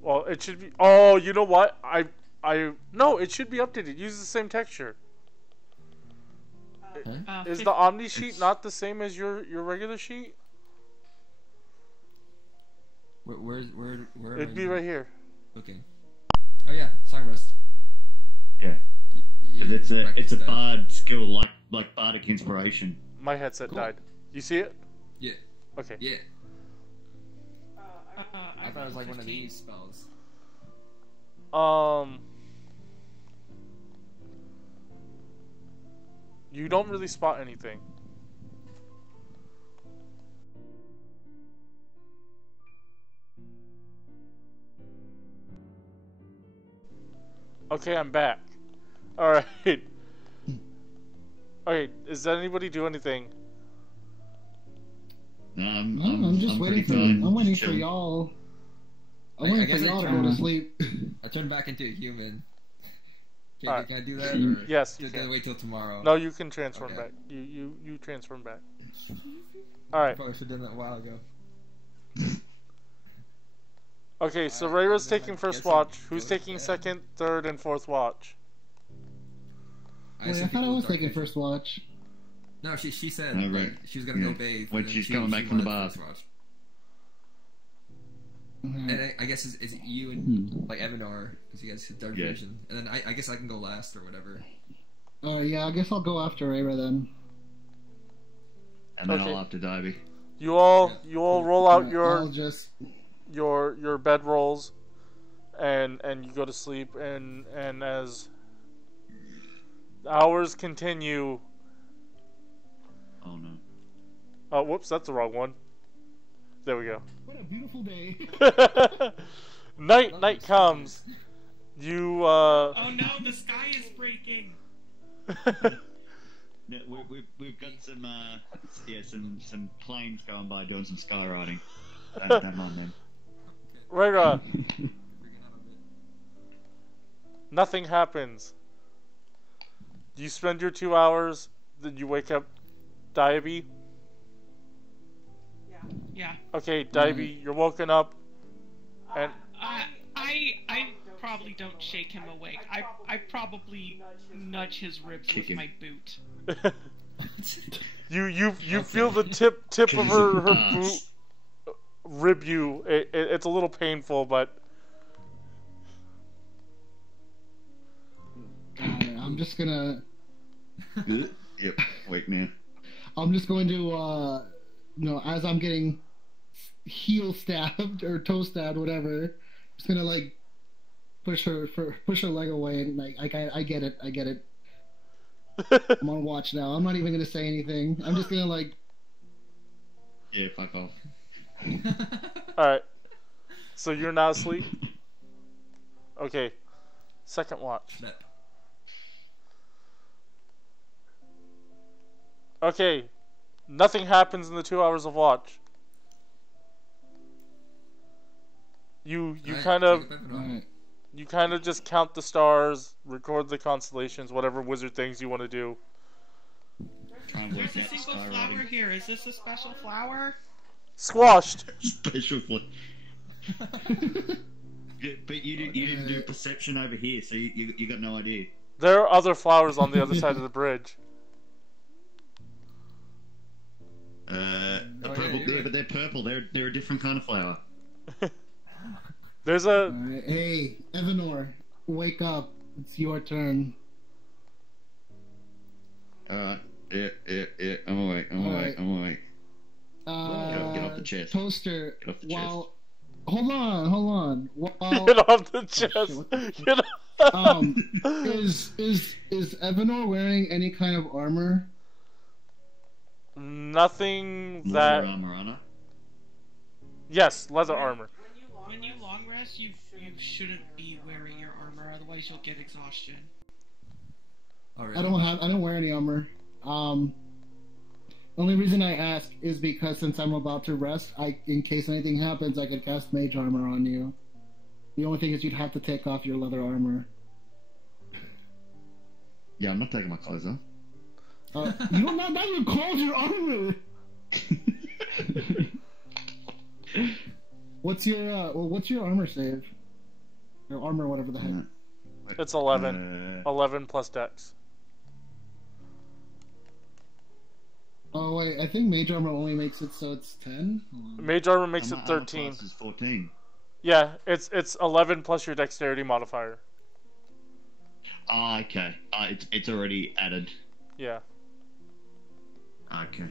Well, it should be. Oh, you know what? No, it should be updated. Use the same texture. Is the Omni sheet not the same as your regular sheet? Where It'd be right here. Okay. Oh yeah, Song of Rest. Yeah. Because it's a bard skill like bardic inspiration. My headset died. You see it? Yeah. Okay. Yeah. I thought it was like one of these spells. You don't really spot anything. Okay, I'm back. Alright. Okay, does anybody do anything? No, I'm just waiting for. I'm waiting for y'all. I'm waiting for y'all to go to sleep. I turned back into a human. Can I do that? Or Yes, you can. can. Wait till tomorrow. No, you can transform Okay. back. You transform back. Alright. Probably should have done that a while ago. Okay, so Reira's taking first watch. Who's taking second, third, and fourth watch? Wait, I thought I was taking first watch. No, she said No, right. she was gonna go bathe When and she's then coming back from the wanted bath. first watch. Mhm. And I guess it's you and like Evanor because you guys have dark vision, and then I guess I can go last or whatever. Yeah, I guess I'll go after Reira then. And then Okay. I'll have to Dyabie. You all roll out I'll just. your bed rolls, and you go to sleep, and as the hours continue. Oh no. Oh, whoops, that's the wrong one. There we go. What a beautiful day. Night comes. You Oh no, the sky is breaking. No, we've got some planes going by doing some skywriting. Don't mind them. Reira, nothing happens. You spend your 2 hours, then you wake up Dyabie. Yeah. Okay, Dyabie, you're woken up, and I probably don't shake him awake. I probably nudge his ribs with my boot. you feel the tip of her boot rib you. It's a little painful, but I'm just gonna. Yep. Wake me. I'm just going to, as I'm getting heel stabbed or toe stabbed, whatever, I'm just gonna like push her leg away and like I get it. I'm on watch now. I'm not even gonna say anything. I'm just gonna like Yeah, fuck off. Alright. So you're not asleep? Okay. Second watch. Okay. Nothing happens in the 2 hours of watch. You kind of just count the stars, record the constellations, whatever wizard things you want to do. There's a single flower here. Is this a special flower? Squashed. Special flower. Yeah, but you didn't do perception over here, so you got no idea. There are other flowers on the other side of the bridge. Purple, yeah, but they're purple. They're a different kind of flower. There's a. Hey, Evanor, wake up. It's your turn. Yeah. I'm awake. I'm awake. Get off the chest. Toaster. Get off the chest. Hold on. While, Get off the chest. Get off. Is Evanor wearing any kind of armor? Nothing that. Leather armor on her? Yes, leather armor. When you long rest, you shouldn't be wearing your armor, otherwise you'll get exhaustion. Oh, really? I don't wear any armor. Only reason I ask is because since I'm about to rest, in case anything happens, I could cast mage armor on you. The only thing is you'd have to take off your leather armor. Yeah, I'm not taking my clothes off. You don't know now you called your armor. What's your armor save? Or armor, whatever the heck. It's 11. 11 plus dex. Oh wait, I think mage armor only makes it so it's 10. Mage armor makes it 13. Class is 14. Yeah, it's 11 plus your dexterity modifier. Ah, okay. It's already added. Yeah. Okay.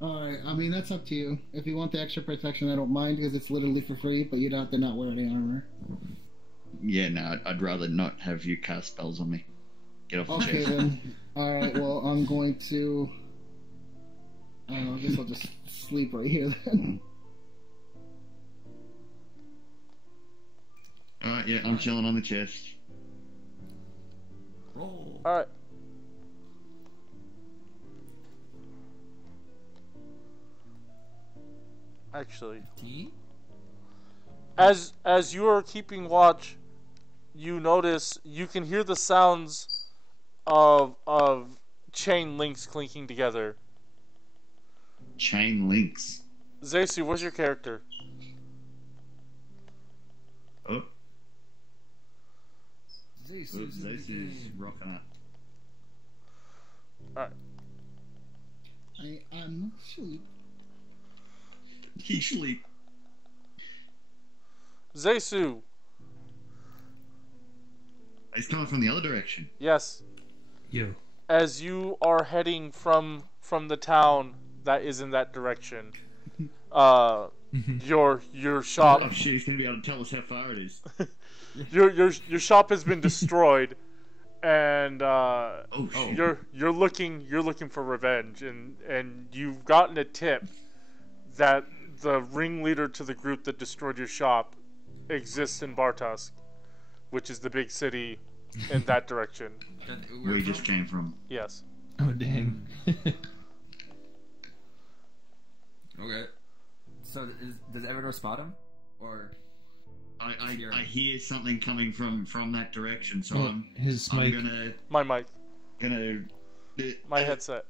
Alright, I mean, that's up to you. If you want the extra protection, I don't mind, because it's literally for free, but you'd have to not wear any armor. Yeah, no, I'd rather not have you cast spells on me. Get off the Okay, chest. then. Alright, well, I'm going to... I guess I'll just sleep right here, then. Alright, yeah, I'm chilling on the chest. Roll. Alright. Actually, as you are keeping watch, you notice you can hear the sounds of chain links clinking together. Chain links. Zeisu, where's your character? Oh. Zeisu's rocking up. Alright. I'm asleep. He's asleep. Zeisu. He's coming from the other direction. Yes. Yo. As you are heading from the town that is in that direction, your shop. Oh shit! He's gonna be able to tell us how far it is. your shop has been destroyed, and shit. you're looking for revenge, and you've gotten a tip that the ringleader to the group that destroyed your shop exists in Bartusk, which is the big city in that direction. Where he just came from. Yes. Oh dang. Okay. So does Evanor spot him, or? I hear something coming from that direction, so I'm mic. gonna My mic. My headset.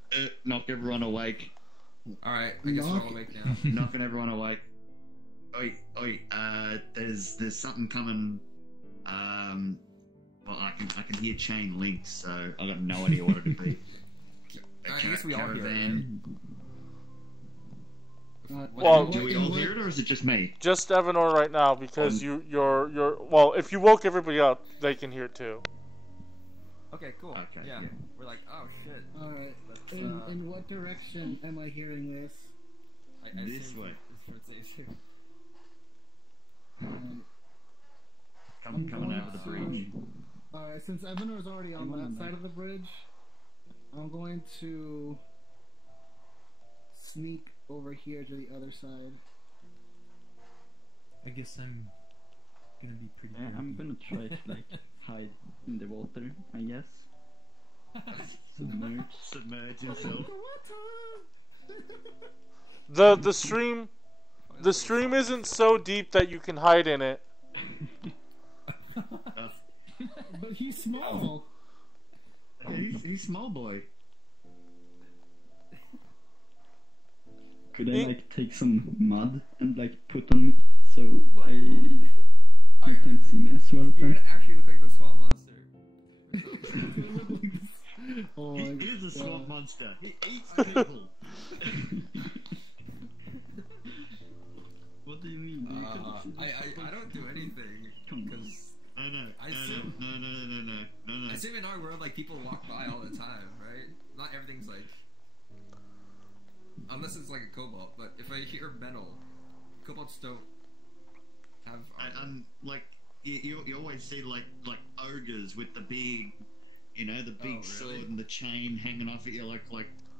Knock everyone awake. Alright, I guess we're all awake now. Knocking everyone awake. Oi, there's something coming. Well, I can hear chain links, so I got no idea what it'd be. I guess we all hear it, Caravan. Well, Do we all hear it, or is it just me? Just Evanor right now, because you're well. If you woke everybody up, they can hear it too. Okay, cool. Okay, Yeah. yeah. We're like, oh shit. Alright, in what direction am I hearing this? I This assume way. it's for Zeisu. Coming over the bridge. Alright, since Evanor's already on that side of the bridge, I'm going to sneak over here to the other side. I guess I'm gonna be pretty. I'm gonna try to like hide in the water, I guess. Submerge yourself. The stream isn't so deep that you can hide in it. But he's small. He's small boy. Could I like take some mud and like put on me so you can see me as well? You're gonna actually look like the swamp monster. Oh He is a swamp monster. He eats people. What do you mean? I don't do anything because No. I assume in our world like people walk by all the time, right? Not everything's like, unless it's like a cobalt. But if I hear metal, cobalts don't have. Like you always see like ogres with the big, the big sword and the chain hanging off at you like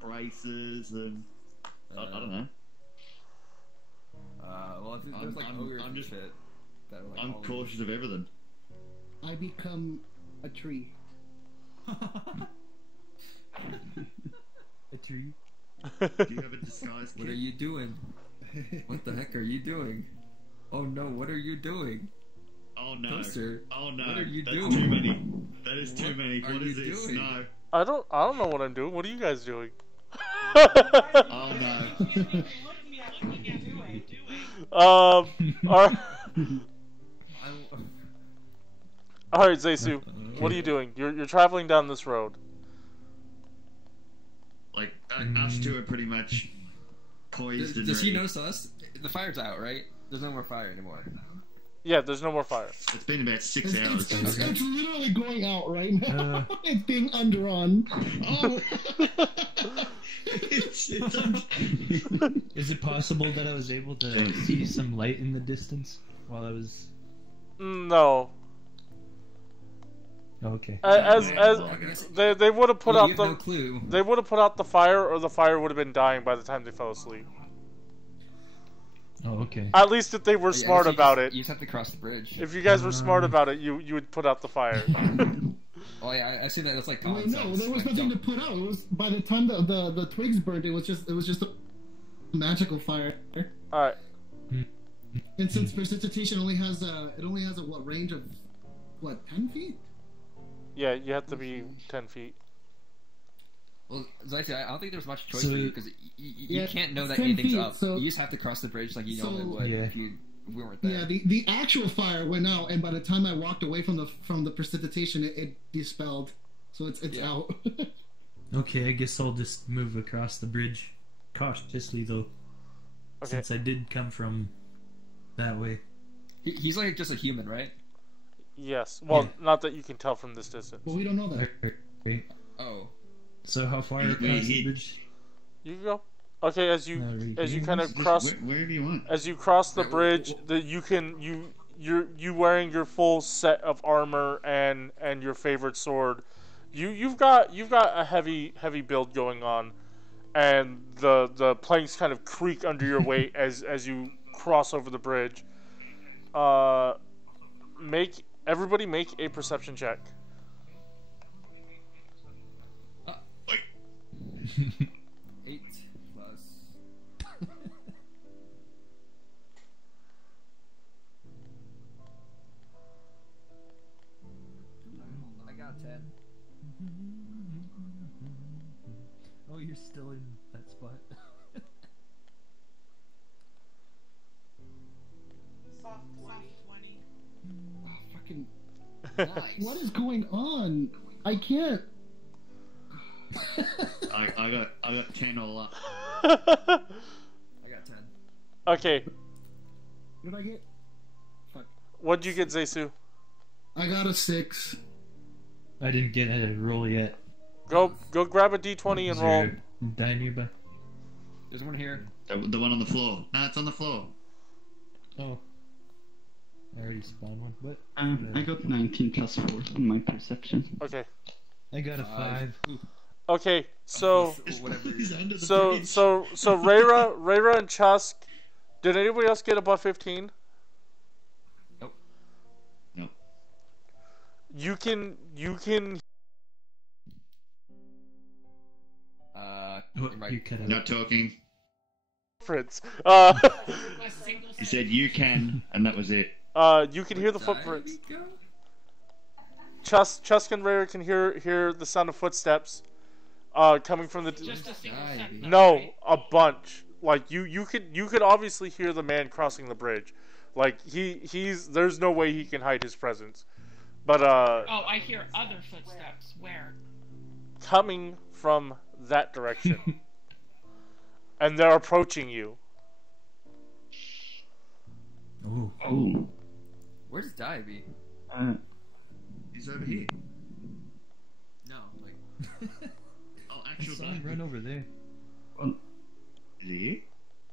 braces and I don't know. Well, there's like ogres and shit. That are, like, I'm cautious of everything. I become a tree. A tree. Do you have a disguise kit? What are you doing? What the heck are you doing? Oh no, what are you doing? Oh no. Toaster, Oh no. what are you That's doing? too many. That is too many. What What are is you this? doing? No. I don't know what I'm doing. What are you guys doing? Oh no. Alright, Zeisu, what are you doing? You're traveling down this road. Like us two are pretty much poised and Does he ready. notice us? The fire's out, right? There's no more fire anymore. Yeah, there's no more fire. It's been about 6 It's, hours. it's literally going out right now. It's being underrun. Oh. it's Is it possible that I was able to see some light in the distance while I was? No. Oh, okay. As they would have put out the no clue. they would have put out the fire, or the fire would have been dying by the time they fell asleep. Oh, okay. At least if they were smart about it. You just have to cross the bridge. If you guys were smart about it, you would put out the fire. Oh yeah, I see that. It's like Well, common no, sense. there was Like, nothing to don't- put out. It was by the time the twigs burned, it was just a magical fire. All right. And since precipitation only has a what range of 10 feet? Yeah, you have to be 10 feet. Well, Zeisu, I don't think there's much choice So- for you because you Yeah, can't know that 10 anything's feet, up. so- You just have to cross the bridge like you So- normally would Yeah. if we weren't there. Yeah, the actual fire went out, and by the time I walked away from the precipitation, it dispelled. So it's Yeah. out. Okay, I guess I'll just move across the bridge cautiously, though, Okay. since I did come from that way. He's like just a human, right? Yes. Well, Yeah. not that you can tell from this distance. But we don't know that. Okay. Oh. So how far Wait, across the he- bridge? You can go. Okay, as you Right kind of here? cross Wherever you want. as you cross the bridge, you wearing your full set of armor and your favorite sword. You've got a heavy build going on, and the planks kind of creak under your weight as you cross over the bridge. Everybody make a perception check. 8 plus. I got 10. Oh, you're still in that spot. Soft 20. Oh, fucking. Nice. What is going on? I can't. I got 10 all up. I got 10. Okay, What did I get? Fuck. what'd you get, Zeisu? I got a 6. I didn't get a roll yet. Go grab a d20 and Is roll. there a die nearby? There's one here. The one on the floor. Nah, it's on the floor. Oh. I already spawned one, but I got 19 plus 4 on my perception. Okay. I got a 5. Okay, so Whatever. He's under the so bridge. so so Reira and Chusk. Did anybody else get above 15? Nope. No. You can Oh, right. you cut out. Not talking. footprints. A single He said you can, and that was it. You can hear the footprints. Dyabie go? Chusk and Reira can hear the sound of footsteps coming from the just a single set. Dyabie. no, Right? a bunch. Like you could obviously hear the man crossing the bridge. Like he's there's no way he can hide his presence. But Oh, I hear other footsteps. Where? coming from that direction. And they're approaching you. Oh, Oh. Where's Dyabie? He's over here. No, like. Oh, I actual saw him Dyabie. run over there. Is he here?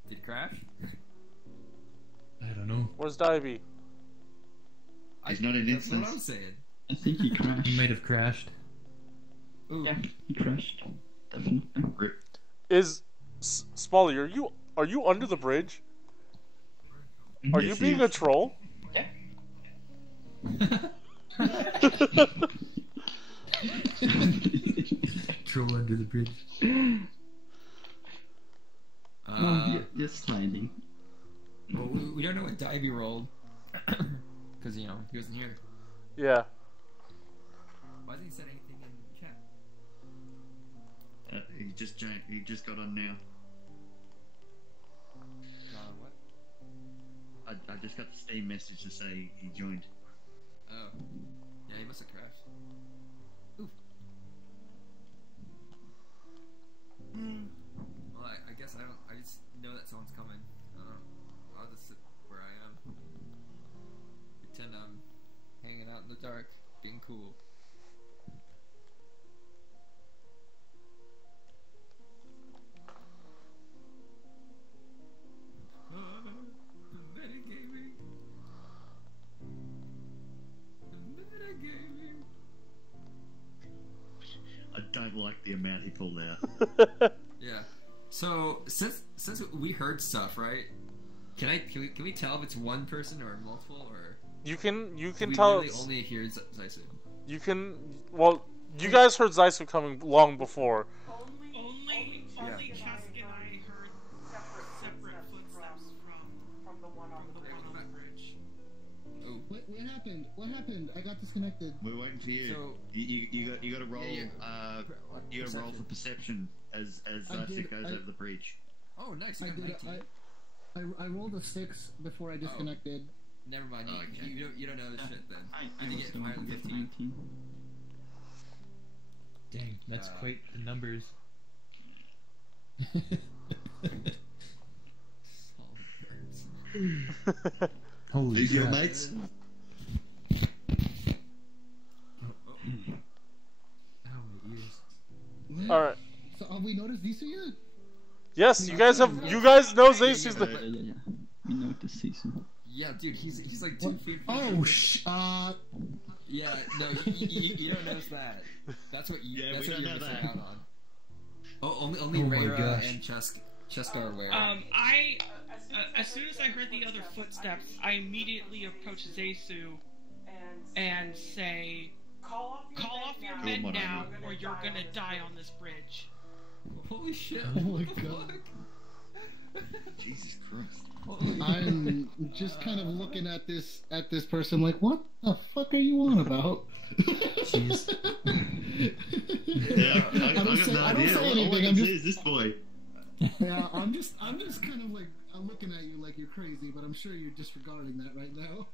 Did it crash? I don't know. Where's Dyabie? He's not in That's what instance. I'm saying. I think he crashed. He might have crashed. Ooh. Yeah, he crashed. Definitely. Rip. Is Spolly, are you under the bridge? Are you Yes, he being is. a troll? Troll under the bridge. Oh, just sliding. Well, we don't know what Dyabie rolled. Because, you know, he wasn't here. Yeah. Why hasn't he said anything in chat? He just got on now. What? I just got the Steam message to say he joined. Oh. Yeah, he must have crashed. Ooh. Well, I guess I just know that someone's coming. I'll just sit where I am. Pretend I'm hanging out in the dark, being cool. Metagaming. Metagaming. I don't like the amount he pulled out. Yeah. So since we heard stuff, right? Can we tell if it's one person or multiple, or You can we tell really only hear Zeisu? you guys heard Zeisu coming long before. Only Chusk and I heard separate footsteps from the one on the bridge. Oh, What happened? What happened? I got disconnected. We're waiting for you. So- you got to roll. Yeah. You got to roll for perception as I Zeisu did- goes I- over the bridge. oh, nice. I You got did. 19. I rolled a 6 before I disconnected. Never mind. Oh, okay. You don't know this shit then. I You was get going higher to than get 15. 19. Dang, that's quite the numbers. Holy These are your crap. mates. Ow, my ears. All right. So have we noticed these two yet? Yes, you guys know Zeisu's the. Yeah. We noticed Zeisu. Yeah, dude, he's like 2 feet. Oh, Yeah, no, you don't notice that. That's what you. Yeah, that's we what don't you're know missing that. out on. Oh, only Oh my Reira gosh. and Chusk are aware. I as soon as I heard the other footsteps, I immediately approached Zeisu and say, "Call off your men Cool, now, whatever. or you're gonna die on this bridge." Holy shit! Oh my what the God. fuck? Jesus Christ. I'm just kind of looking at this person like, what the fuck are you on about? Jeez. Yeah, I don't got say- no I don't idea. say All I anything, can I'm see just- is this boy. Yeah, I'm just kind of like, I'm looking at you like you're crazy, but I'm sure you're disregarding that right now.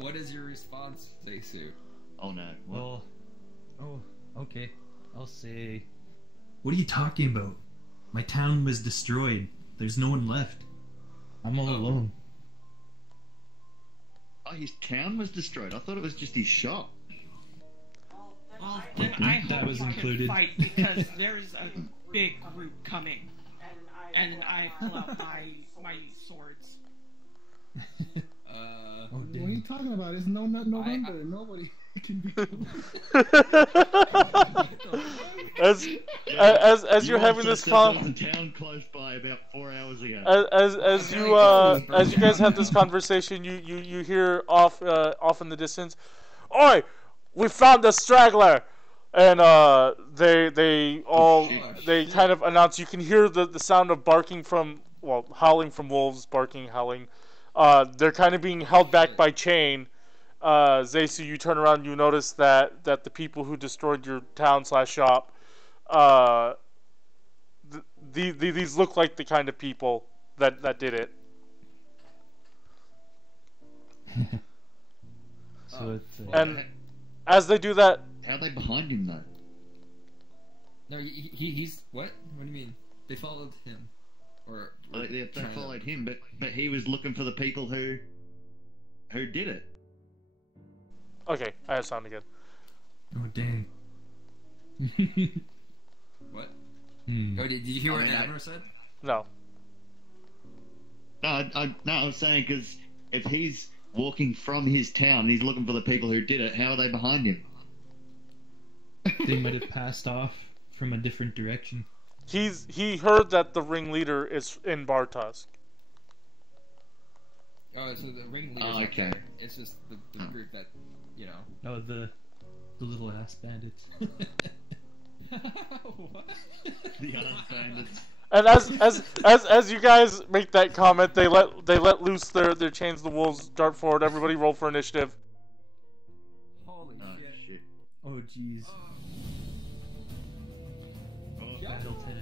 What is your response, Zeisu? Oh no. What? Well, okay. I'll say. What are you talking about? My town was destroyed. There's no one left. I'm all alone. Oh, his town was destroyed. I thought it was just his shop. Well, then I That hope was you included. can fight because there's a big group coming, and I pull out my swords. Oh, What are you dang. talking about? It's November. Nobody. as you're having this town close by about 4 hours ago. As you guys have this conversation, you hear off in the distance, "Oi, we found the straggler!" And they kind of announce. You can hear the sound of barking from, well, howling from wolves, barking, howling. They're kind of being held back by chain. Zeisu, you turn around, you notice that the people who destroyed your town/shop, these look like the kind of people that did it. So it's, and as they do that, how are they behind him though? No, he's what? What do you mean? They followed him, or they followed him, but he was looking for the people who did it. Okay, I have sound again. Oh dang. What? Oh, did you hear what Evanor said? No. No, I was saying because if he's walking from his town and he's looking for the people who did it, how are they behind him? They might have passed off from a different direction. He heard that the ringleader is in Bartusk. Oh, so the ringleader. Oh, okay. It's just the group that, you know. Oh, the little ass bandits. What? The ass bandits. And as you guys make that comment, they let loose their chains. The wolves dart forward. Everybody roll for initiative. Holy shit. Oh jeez.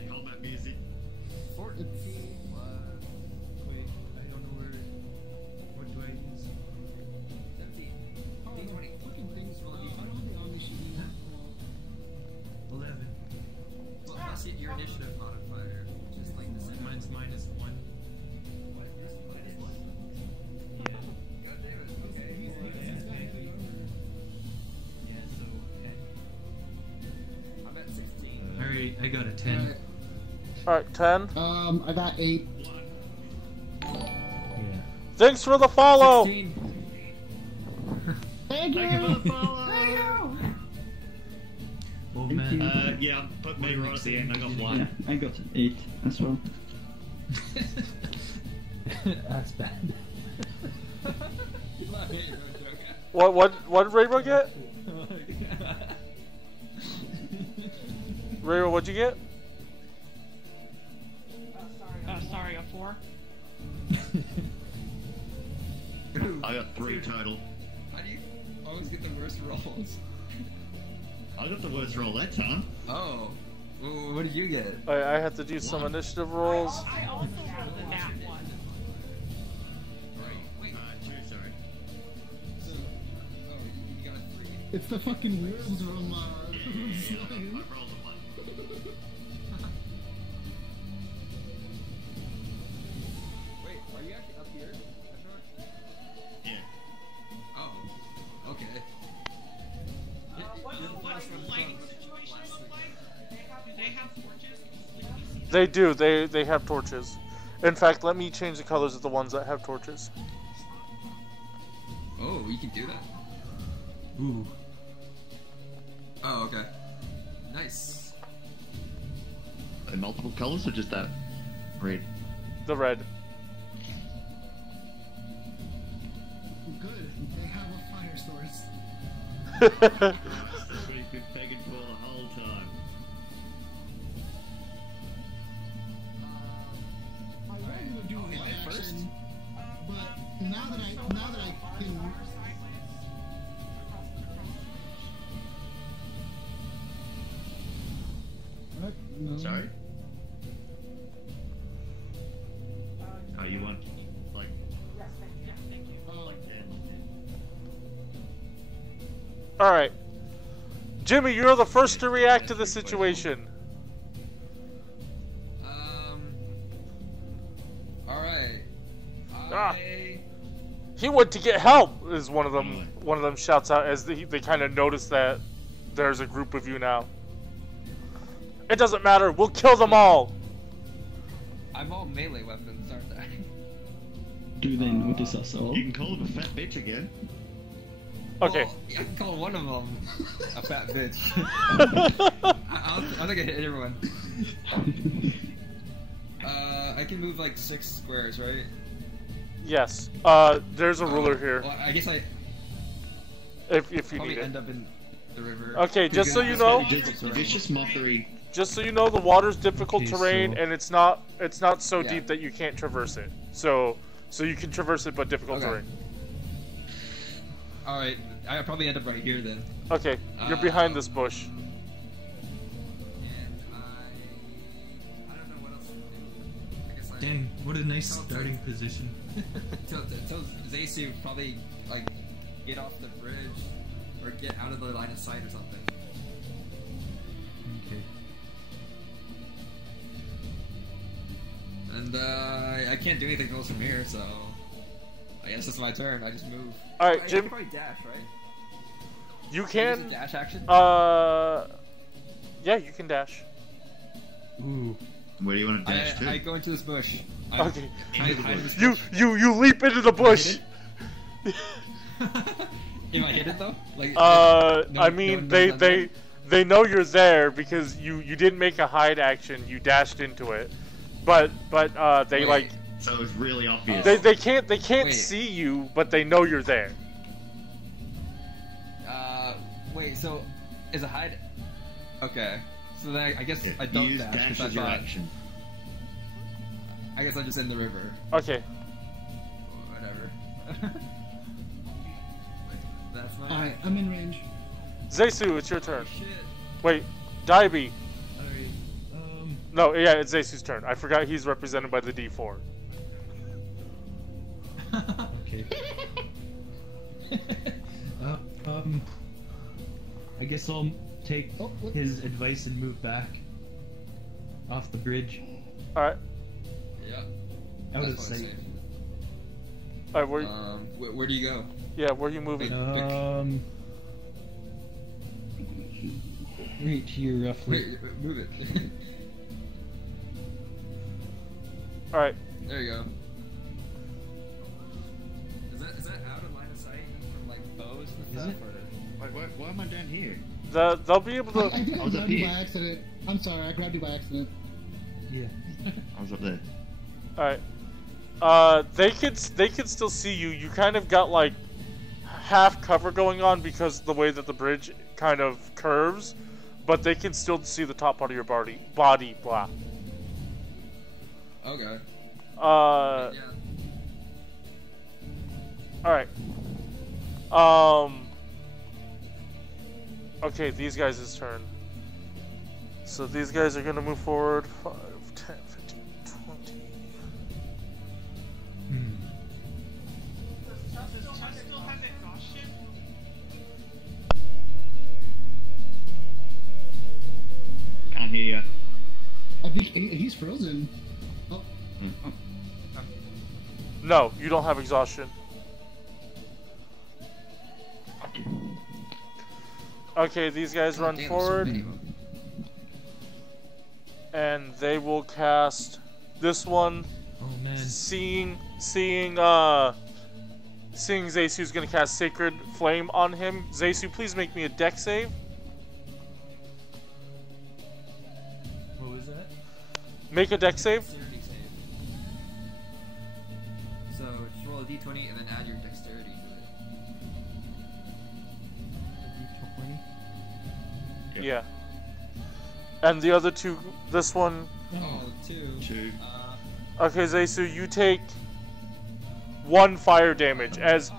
Combat music. 14. Wait, I don't know where. What do I use? 17. D20. Fucking things for the on the sheet. 11. Well, plus your initiative modifier, which is like the same. Mine's -1. What? Yours is -1? Yeah. God damn it. Okay. Yeah, so 10. I'm at 16. Alright, I got a 10. Alright, 10. I got 8. Yeah. Thanks for the follow. 16. Thank you. Thank you for the follow. Oh Thank man. you. Yeah, put me right at the end. I got 1. Yeah, I got 8 as well. That's bad. What did Reira get? Reira, what'd you get? Sorry, a 4. I got 3 total. How do you always get the worst rolls? I got the worst roll that time. Oh. Well, what did you get? I have to do some initiative rolls. I also rolled a nat 1. Wait. 2, sorry. So, oh, you got a 3. It's the fucking wolves from I rolled a 1. Wait, are you actually up here? Yeah. Oh. Okay. What's the lighting situation look like? Do they have torches? They do. They have torches. In fact, let me change the colors of the ones that have torches. Oh, you can do that? Ooh. Oh, okay. Nice. Are they multiple colors or just that red? The red. Good. They have a fire source. That's what he's been begging for the whole time. I wanted to do one action, but now that I can. What? No. Sorry? Oh, you want like Alright. Jimmy, you're the first to react to the situation. Alright. He went to get help, is one of them shouts out as they kind of notice that there's a group of you now. It doesn't matter, we'll kill them all! I'm all melee weapons, aren't I? Do they notice us all? You can call him a fat bitch again. Okay. Well, I can call one of them a fat bitch. I think I hit everyone. I can move like 6 squares, right? Yes. There's a ruler here. Well, I guess I if you probably need it. end up in the river. Okay, just so you know. Vicious mockery. Just so you know, the water's difficult Okay, terrain, so- and it's not so deep that you can't traverse it. So you can traverse it, but difficult terrain. All right, I probably end up right here then. Okay, you're behind this bush. And I don't know what else to do. I guess I Dang, what a nice starting position. tell Zeisu probably like get off the bridge or get out of the line of sight or something. Okay. And I can't do anything else from here, so I guess it's my turn. I just move. All right, I Jim. can probably dash, right? You Use can. a dash action. Yeah, you can dash. Ooh. Where do you want to dash to? I go into this bush. Okay. I hide in this You bush. you leap into the bush. Am I hidden though? Like, I mean, they know you're there because you didn't make a hide action. You dashed into it, but they Wait. like So it's really obvious. they can't Wait. see you, but they know you're there. Wait. So, is a hide? Okay. So then I guess Yeah, I don't use dash dash because I as your thought. action. I guess I'm just in the river. Okay. Whatever. That's not. Alright, I'm in range. Zeisu, it's your turn. Shit. Wait, Dyabie. Alright. No, yeah, it's Zeisu's turn. I forgot he's represented by the D4. Okay. I guess I'll take his advice and move back off the bridge, All right. Yeah. out of That's what I'm sight. saying. All right. Where do you go? Yeah, where are you moving? Right here, roughly. Wait, move it. All right. There you go. Is that out of line of sight from like bows and Is stuff? it? Why am I down here? They'll be able I to. think I was up grabbed you here. by accident. I'm sorry, I grabbed you by accident. Yeah. I was up there. All right. They could still see you. You kind of got like half cover going on because of the way that the bridge kind of curves, but they can still see the top part of your body. Blah. Okay. Yeah. Yeah. All right. Okay, these guys' turn. So these guys are gonna move forward. 5, 10, 15, 20. Does Chusk still have exhaustion? Can't hear you. I think he's frozen. Oh, No, you don't have exhaustion. Okay, these guys run Damn, so forward, many of 'em. and they will cast this one. Oh man. Seeing Zeisu's gonna cast Sacred Flame on him. Zeisu, please make me a dex save. What was that? Make a dex save. Dexterity save. So just roll a d20 and then add your dexterity to it. Yeah. And the other two, this one. Oh, 2. 2. Okay, Zeisu, you take 1 fire damage as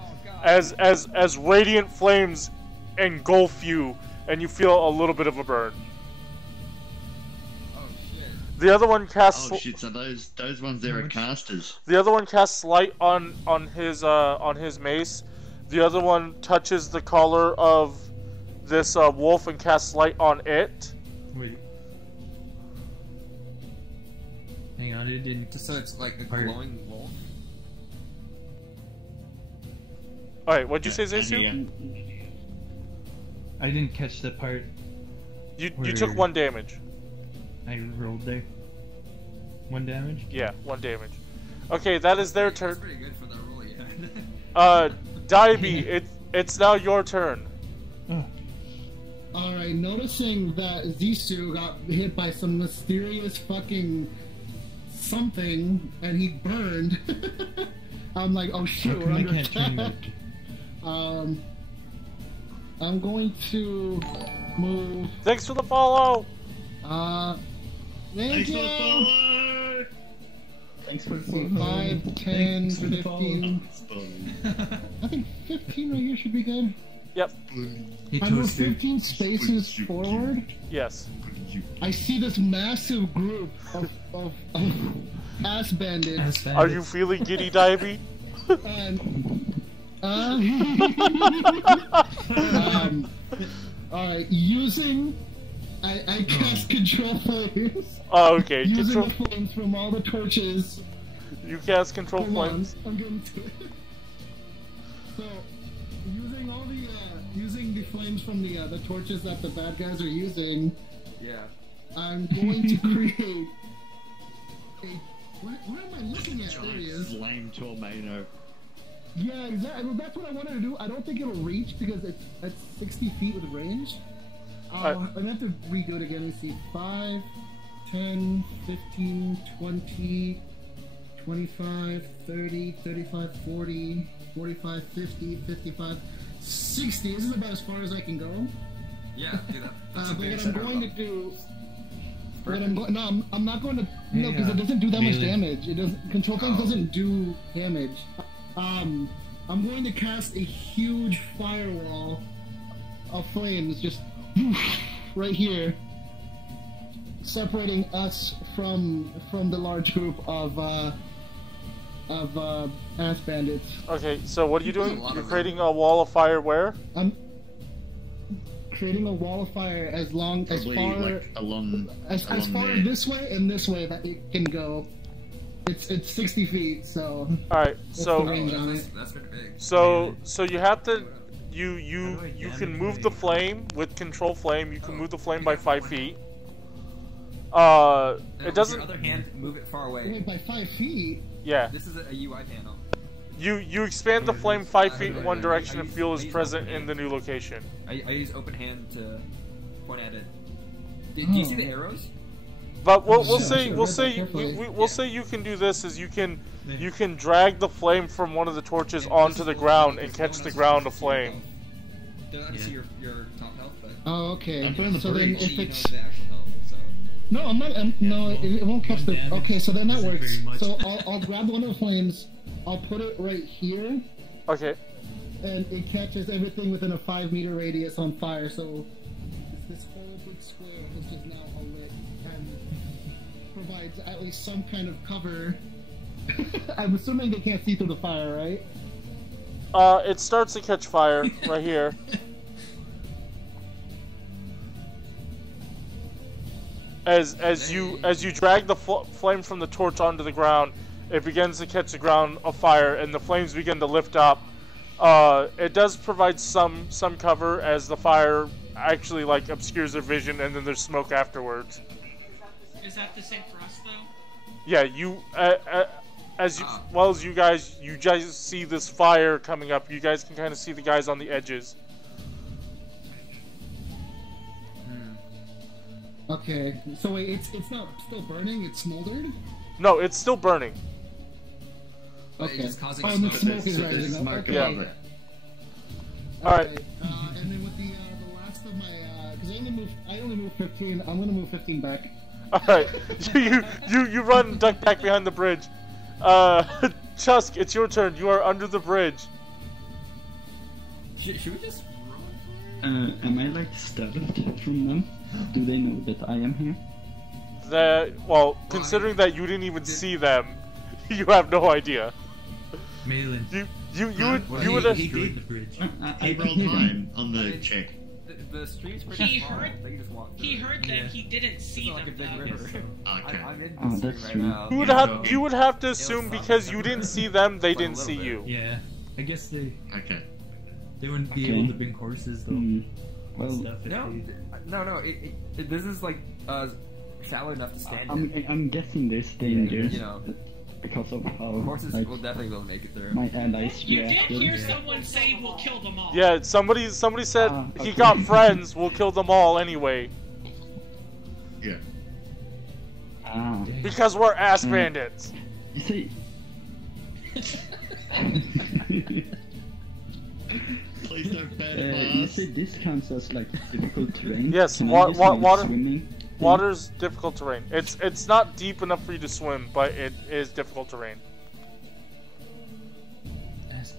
radiant flames engulf you, and you feel a little bit of a burn. Oh shit. The other one casts. Oh shit! So those ones there are casters. The other one casts light on his mace. The other one touches the collar of this wolf and casts light on it. Wait. Hang on, it didn't. Just so it's like a Fire. glowing wolf. All right, what'd you say, Zeisu? Yeah. I didn't catch that part. You Where- took 1 damage. I rolled there. 1 damage. Yeah, 1 damage. Okay, that is their That's turn. pretty good for the roll you had. Dyabie, It's now your turn. Alright, noticing that Zeisu got hit by some mysterious fucking something and he burned, I'm like, oh shit, we're under attack. I'm going to move. Thanks for the follow! Thank you! Thanks for the 5, 10, 15. I think 15 right here should be good. Yep. I move 15 spaces forward. Yes. I see this massive group of ass bandits. Are you feeling giddy, Dyabie? Using... I cast control flames. Oh, okay. Using the flames from all the torches. You cast control flames. I'm getting to it. So, using the flames from the torches that the bad guys are using. Yeah. I'm going to create a. What am I looking at? There he is. Flame tornado. Yeah, exactly. Well, that's what I wanted to do. I don't think it'll reach because it's 60 feet with range. I'm gonna have to redo it again. Let's see. 5, 10, 15, 20, 25, 30, 35, 40, 45, 50, 55, 60. This is about as far as I can go. Yeah, do that. That's But what I'm going to do... No, I'm not going to... No, because it doesn't do that much damage. It doesn't... Control Flames doesn't do damage. I'm going to cast a huge firewall of flames just right here, separating us from the large group of ass bandits. Okay, so what are you doing? You're creating a wall of fire where? I'm creating a wall of fire as far this way and this way that it can go. It's 60 feet, so. All right, so that's pretty big. So you have to you can move the flame with control flame. You can move the flame by 5 feet. It doesn't. On the other hand, move it far away. By 5 feet. Yeah. This is a UI panel. You expand the flame 5 feet in one direction if fuel is present in the new location. I use open hand to point at it. Do you see the arrows? But we'll say you can do this is you can drag the flame from one of the torches onto the ground and catch the ground aflame. They're not to see your top health, but oh, okay. So the then bridge, if it's the actual health, so. no, I'm not. No, it won't catch the. Okay, so then that works. So I'll grab one of the flames. I'll put it right here. Okay. And it catches everything within a 5-meter radius on fire. So this whole big square is just now lit and provides at least some kind of cover. I'm assuming they can't see through the fire, right? It starts to catch fire right here. As you drag the flame from the torch onto the ground, it begins to catch the ground afire, and the flames begin to lift up. It does provide some cover as the fire actually like obscures their vision, and then there's smoke afterwards. Is that the same for us though? Yeah, you well as you guys see this fire coming up. You guys can kind of see the guys on the edges. Okay, so wait, it's not still burning? It's smoldered? No, it's still burning. Okay. It's causing the smoke is rising up. Okay. Yeah. Alright. And then with the last of my, because I only move 15. I'm gonna move 15 back. All right, you run and duck back behind the bridge. Chusk, it's your turn. You are under the bridge. Should we just run? Am I like stealthed from them? Do they know that I am here? Considering that you didn't even see them, you have no idea. Maellon. You would have destroyed the bridge. I rolled mine on the check. The stream's pretty small. He heard them. He didn't see them. Okay. I'm in Oh, this that's right true. now. You would have to assume because you didn't see them, they didn't see you. Yeah, I guess they wouldn't be Okay. able to bring horses though. Well, Stuff if No. This is like shallow enough to stand in. I'm guessing there's danger. You know. because of how Horses like, will definitely will make it through. my allies You did reacted. hear someone say we'll kill them all. Yeah, somebody said he okay. got friends. We'll kill them all anyway Yeah. Ah, because we're ass bandits. you see. Please don't ban You us. say this counts as like difficult terrain? Yes, Can I use my water. swimming thing? Water's difficult terrain. It's not deep enough for you to swim, but it is difficult terrain.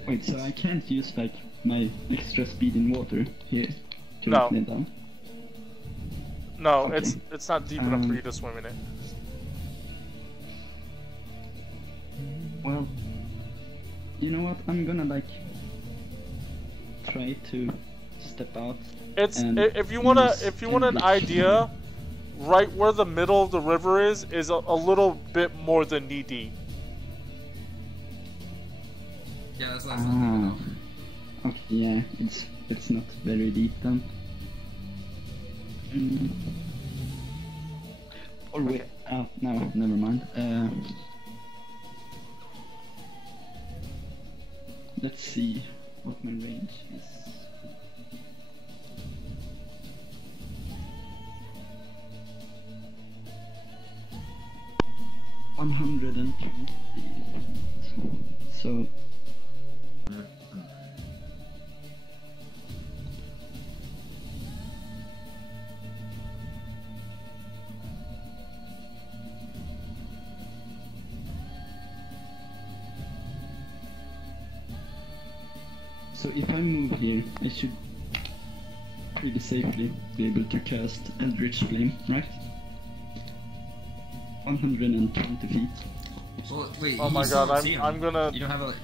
Wait, so I can't use like my extra speed in water here to No. knock me down? No, Okay. it's not deep enough for you to swim in it. Well, you know what? I'm gonna like try to step out. It's And if you want an use idea, right where the middle of the river is a little bit more than knee deep. Yeah, that's what I was thinking of. Okay, yeah, it's not very deep then. Or wait, oh no, never mind. Let's see what my range is. $120. So if I move here, I should pretty safely be able to cast Eldritch Flame, right? 120 feet. Well, wait, Oh you my still god, don't see 'em. I'm gonna You don't have a.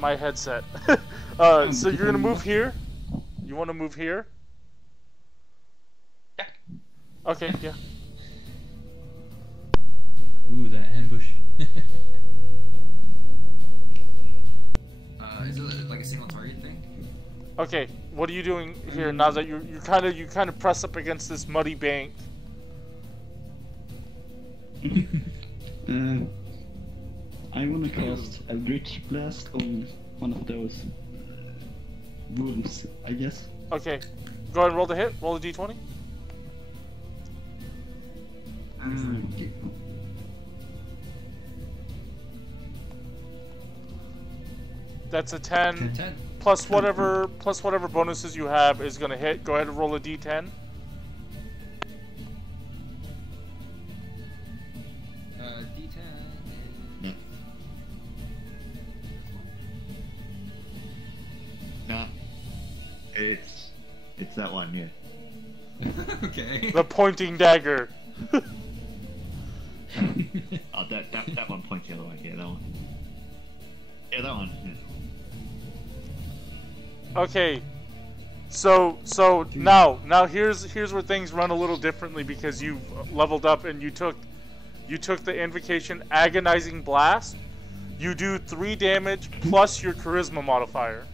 my headset. So you're gonna move here? You want to move here? Yeah. Okay, yeah. Ooh, that ambush. Is it like a single target thing? Okay, what are you doing here now that you kind of press up against this muddy bank? I wanna cast Eldritch Blast on one of those wolves, I guess. Okay, go ahead and roll the hit. Roll the d20. Okay. That's a 10. 10. Plus whatever bonuses you have is gonna hit. Go ahead and roll a d10. D10. No. No. It's that one, yeah. Okay. The pointing dagger. Oh, that one points the other way. Yeah, that one. Yeah, that one. Yeah. Okay. So now here's where things run a little differently because you've leveled up and you took the invocation Agonizing Blast. You do 3 damage plus your charisma modifier.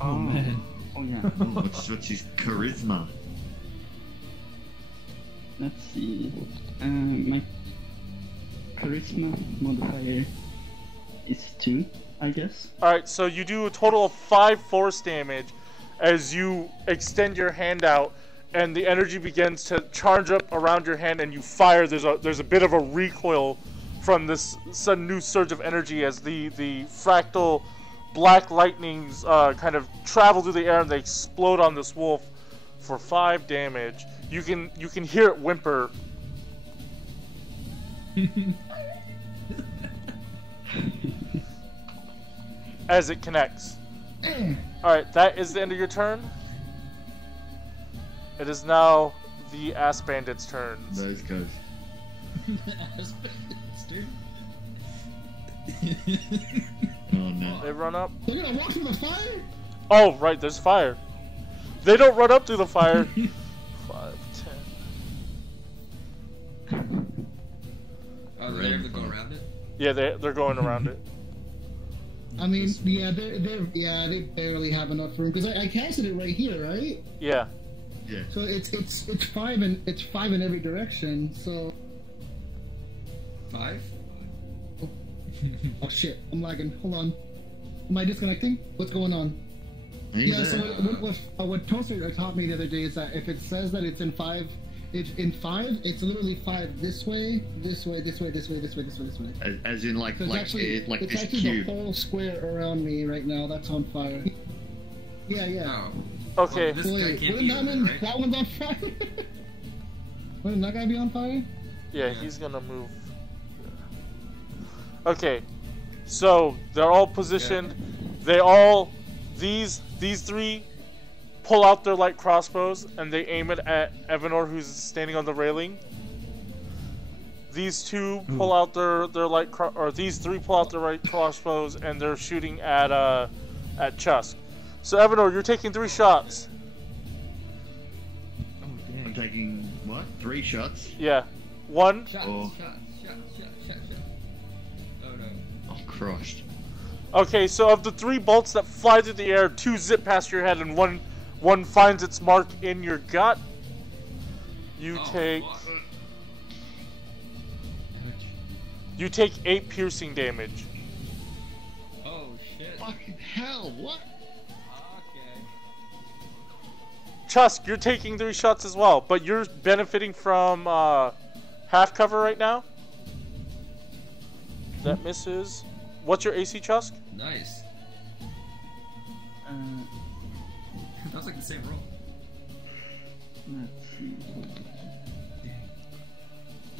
Oh man. Oh yeah. What's his charisma? Let's see. My charisma modifier is 2, I guess. Alright, so you do a total of 5 force damage as you extend your hand out and the energy begins to charge up around your hand and you fire. There's a bit of a recoil from this sudden new surge of energy as the fractal black lightnings kind of travel through the air and they explode on this wolf for 5 damage. You can hear it whimper. As it connects. Alright, that is the end of your turn. It is now the Ass Bandit's turn. Those guys. Oh no. They run up. They're gonna walk through the fire? Oh, right, there's fire. They don't run up through the fire. 5, 10. Oh, they're able to go around it? Yeah, they're going around it. I mean, yeah, they barely have enough room because I casted it right here, right? Yeah. Yeah. So it's 5 in every direction. So 5? Oh shit, I'm lagging. Hold on. Am I disconnecting? What's going on? Yeah, so what Toaster taught me the other day is that if it says that it's in 5, it's literally 5 this way, this way, this way, this way, this way, this way, this way. As in like So like it's this actually cube. the whole square around me right now that's on fire. Yeah. Oh. Okay. Well, this guy Wait, can't wouldn't be that on one, there, right? that one's on fire? Wouldn't that guy be on fire? Yeah, he's gonna move. Okay, so they're all positioned. They all these 3 pull out their light crossbows and they aim it at Evanor, who's standing on the railing. These 2 pull out their these 3 pull out their light crossbows and they're shooting at Chusk. So Evanor, you're taking 3 shots. Oh, dang. I'm taking what? 3 shots. Yeah, 1. Shot. Oh. Oh no. Oh Christ. Okay, so of the 3 bolts that fly through the air, 2 zip past your head and one finds its mark in your gut. You take Fuck. you take 8 piercing damage. Oh shit. Fucking hell! What? Okay. Chusk, you're taking 3 shots as well, but you're benefiting from half cover right now. That misses. What's your AC, Chusk? Nice. That was like the same roll. Let's see.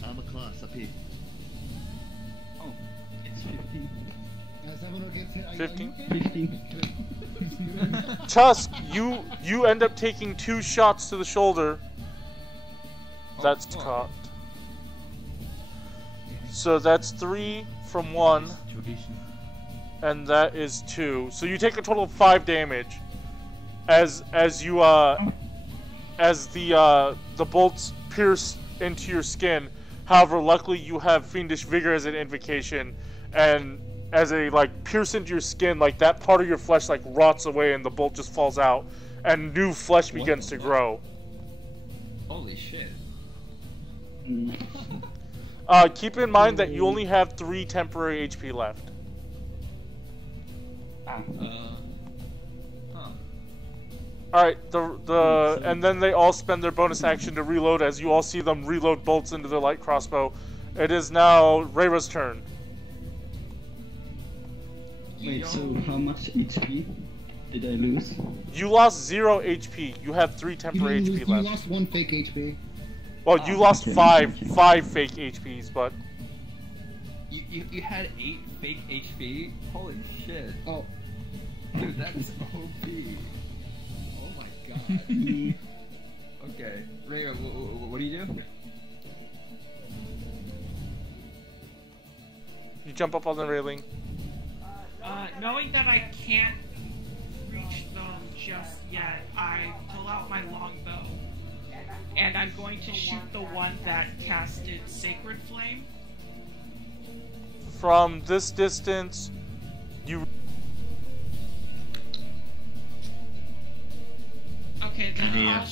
Armor class up here. Oh, it's 15. As Evanor gets hit, 15? 15. Chusk, you end up taking 2 shots to the shoulder. That's fuck. caught. So that's 3 from 1. Situation. And that is 2. So you take a total of 5 damage as the bolts pierce into your skin. However, luckily you have Fiendish Vigor as an invocation, and as they pierce into your skin, that part of your flesh rots away and the bolt just falls out and new flesh begins to grow. Holy shit. Keep in mind that you only have 3 temporary HP left. Huh. Alright, and then they all spend their bonus action to reload as you all see them reload bolts into their light crossbow. It is now Reira's turn. Wait, so how much HP did I lose? You lost 0 HP. You have 3 temporary HP You left. lost 1 fake HP. Well, you lost okay, five okay. fake HPs, but You had 8 fake HP? Holy shit. Oh, Dude, that is OP. Oh my god. Okay. Reira, what do you do? you jump up on the railing. Knowing that I can't reach them just yet, I pull out my longbow, and I'm going to shoot the one that casted Sacred Flame. From this distance, you... Okay, then Yeah.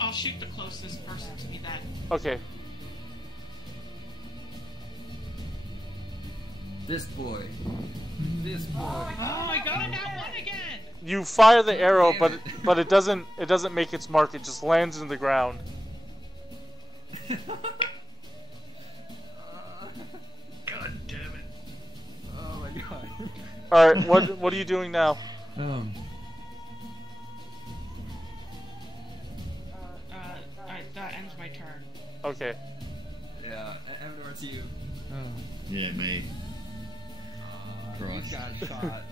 I'll shoot the closest person to me then. Okay. This boy. This boy. Oh, I got a nat 1 again! You fire the arrow, Damn but it doesn't make its mark. It just lands in the ground. God damn it! Oh my god. All right, what are you doing now? Alright, that ends my turn. Okay. Yeah, Evanor, to you. Yeah, me. You Christ. got shot.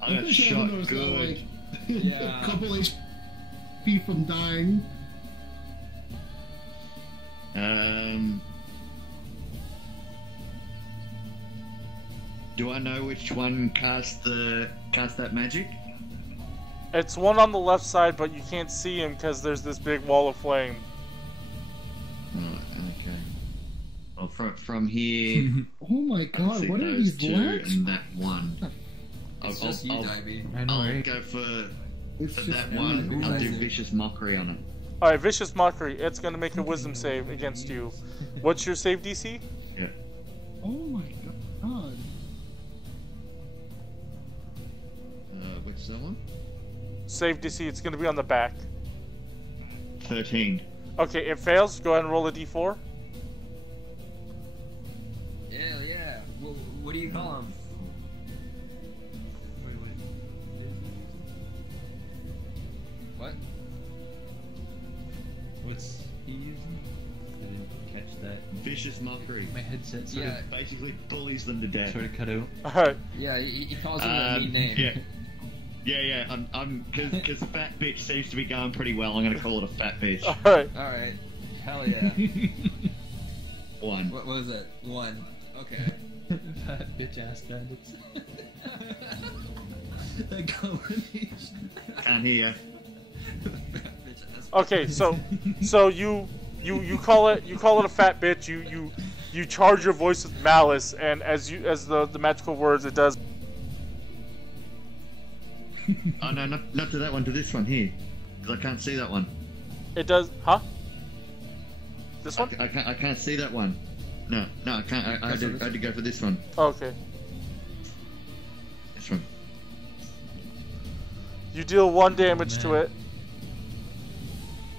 I got shot good. Yeah. a couple HP from dying. Do I know which one cast that magic? It's one on the left side, but you can't see him because there's this big wall of flame. Oh, okay. Well, from here, Oh my I god, see what are those these 2 lags? and that one. It's just you, Dyabie. I know, I'll right? go for It's just that me. one. I'll do Ooh. vicious mockery on it. All right, vicious mockery. It's gonna make a wisdom save against you. What's your save DC? Yeah. Oh my god. Someone? Save DC. It's going to be on the back. 13. Okay, it fails. Go ahead and roll a d4. Hell yeah. What do you call him? Wait. What? What's he using? I didn't catch that. Vicious mockery. My headset sort Yeah. Basically bullies them to death. of cut out. Alright. Yeah, he calls him a mean name. Yeah. I'm because fat bitch seems to be going pretty well. I'm gonna call it a fat bitch. Alright. Alright. Hell yeah. 1. What was it? 1. Okay. Fat bitch ass bandits. That combination. Can't hear. Okay, so you call it a fat bitch. You charge your voice with malice, and as the magical words, it does. Oh no, not to that one. To this one here, because I can't see that one. It does, huh? This one? I can't see that one. No, I can't. I had to go for this one. Okay. This one. You deal 1 damage to it.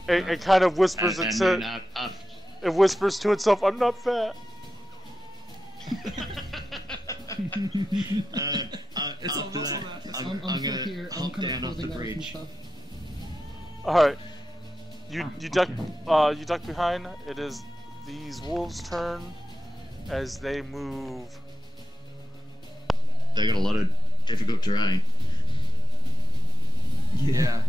It kind of whispers it whispers to itself, "I'm not fat." It's after almost that, I'm I'm still gonna here. I'm hop kind down of off the closing out some bridge. stuff. All right. You duck behind. It is these wolves' turn as they move. They got a lot of difficult terrain. Yeah.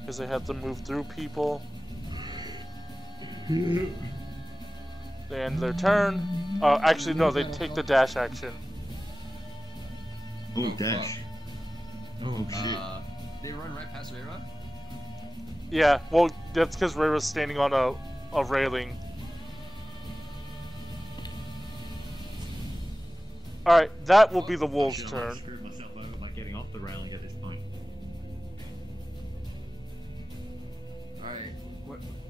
Because they have to move through people. They end their turn. Actually, no, they take the dash action. Oh, dash. Oh shit. They run right past Reira? Yeah, well, that's because Reira's standing on a railing. Alright, that will be the wolves' I turn. screwed myself over by getting off the railing at this point. Alright.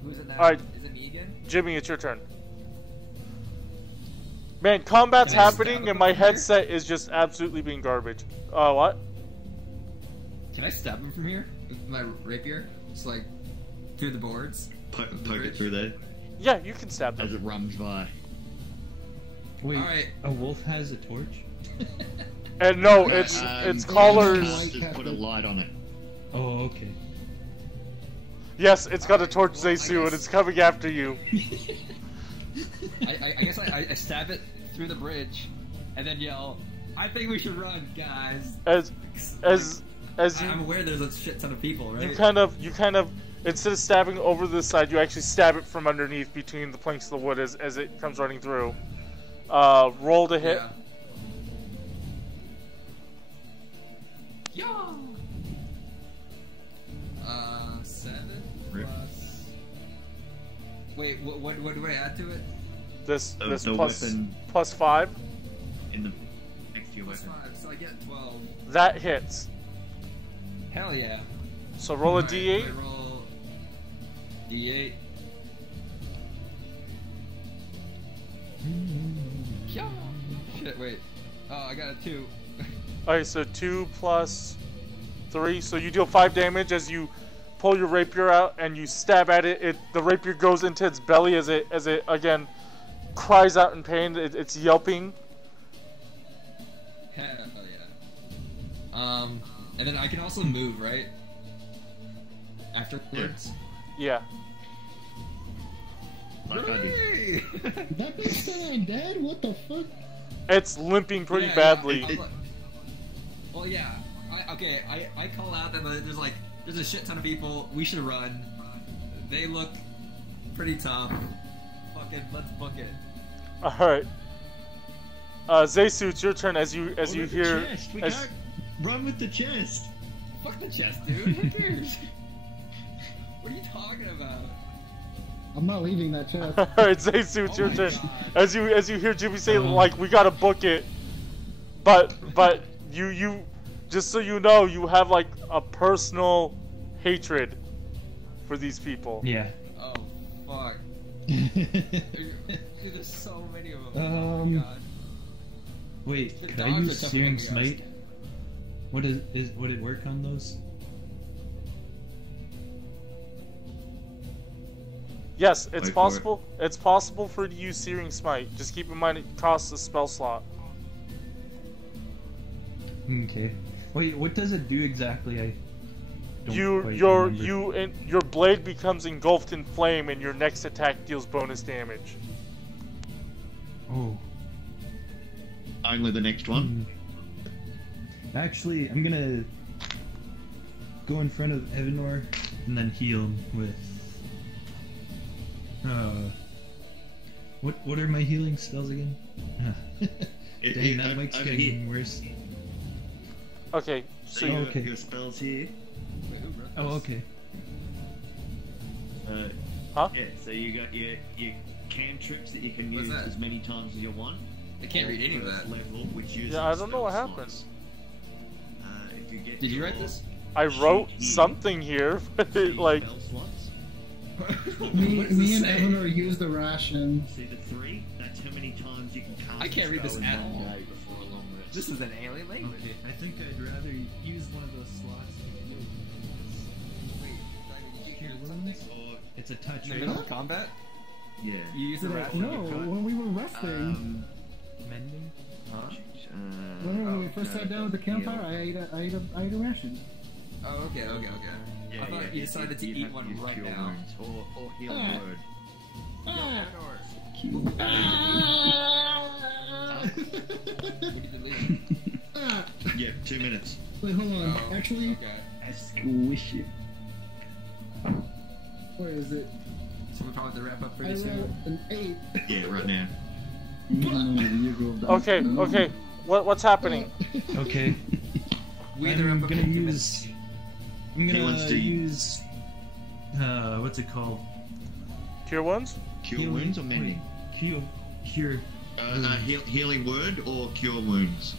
Who's it now? Alright. Is it me again? Jimmy, it's your turn. Man, combat's Can I happening stab and him my from here? headset is just absolutely being garbage. What? Can I stab him from here? With my rapier? Just like, through the boards? Poke it bridge? through there Yeah, you can stab as them. it runs by. Wait, Alright. a wolf has a torch? And no, it's collars. Just put a light on it. Oh, okay. Yes, it's got a torch, Zeisu, and it's coming after you. I guess I stab it through the bridge, and then yell, "I think we should run, guys." As you I'm aware there's a shit ton of people, right? you kind of instead of stabbing over the side, you actually stab it from underneath between the planks of the wood as it comes running through. Roll to hit. Yeah. 7 Rip. plus. Wait, what do I add to it? This The plus weapon plus 5. in the next to your Plus weapon. 5, so I get 12. That hits. Hell yeah. So roll a Alright, d8. I roll d8. Yeah. Shit, wait. Oh, I got a 2. Alright, so 2 plus 3. So you deal 5 damage as you pull your rapier out and you stab at it. The rapier goes into its belly as it again cries out in pain. It's yelping. Hell yeah. And then I can also move, right? Afterwards? Yeah. Like I did. Hooray! That bitch still ain't dead? What the fuck? It's limping pretty Yeah, badly. I'm like- well, yeah. I call out that there's a shit ton of people. We should run. They look pretty tough. Fucking, let's book it. Alright. Zeisu, it's your turn as you With the hear. chest. We as- can't run with the chest. Fuck the chest, dude. Who cares? What are you talking about? I'm not leaving that chest. Alright, Zeisu, it's Oh your my turn. God. As you hear Jimmy say, like, we gotta book it. But you just so you know, you have like a personal hatred for these people. Yeah. Oh, fuck. Dude, there's so many of them. Oh my god. Wait, The could I dogs use are tougher Searing than the Smite? Would it work on those? Yes, it's Wait for possible. It's possible for you to use Searing Smite. Just keep in mind it costs a spell slot. Okay. Wait, what does it do exactly? I don't quite remember. Your blade becomes engulfed in flame, and your next attack deals bonus damage. Oh. Only the next one. Actually, I'm gonna go in front of Evanor and then heal him with. What are my healing spells again? Dang, that mic's getting worse. Okay, So so your spells here. Oh, okay. Huh? Yeah, so you got your cantrips that you can What's use that? as many times as you want. I can't read any of that. Level, which uses Yeah, I don't know what spell happened. slots. If you get Did you your write this? I wrote sheet here, something here, but see like, spell slots? Me What does it and say? Evanor use the ration. See the 3? That's how many times you can cast I can't a read this spell in at one all. day before a long rest. This is an alien language. Okay, I think I'd rather use one of those slots. Cure wounds? Or, It's a touch, In the right? middle of combat, yeah. you use the ration. No, when we were resting. Mending? Huh? When we first no, sat down at the campfire, heal. I ate a ration. Oh, okay. Yeah, I thought you decided to you'd eat have one use right cure now. wounds or heal Ah. word. What did you leave? Yeah, 2 minutes. Wait, hold on. Oh, Actually, okay. Squish it. where is it? So we probably have to wrap up I pretty rolled soon. an 8. Yeah, right now. You go down. okay. What's happening? Okay. We either I'm wrap up gonna in 2 use. minutes. I'm He wants gonna to- use. What's it called? Cure wounds? Cure wounds or mending? Cure Healing word or cure wounds?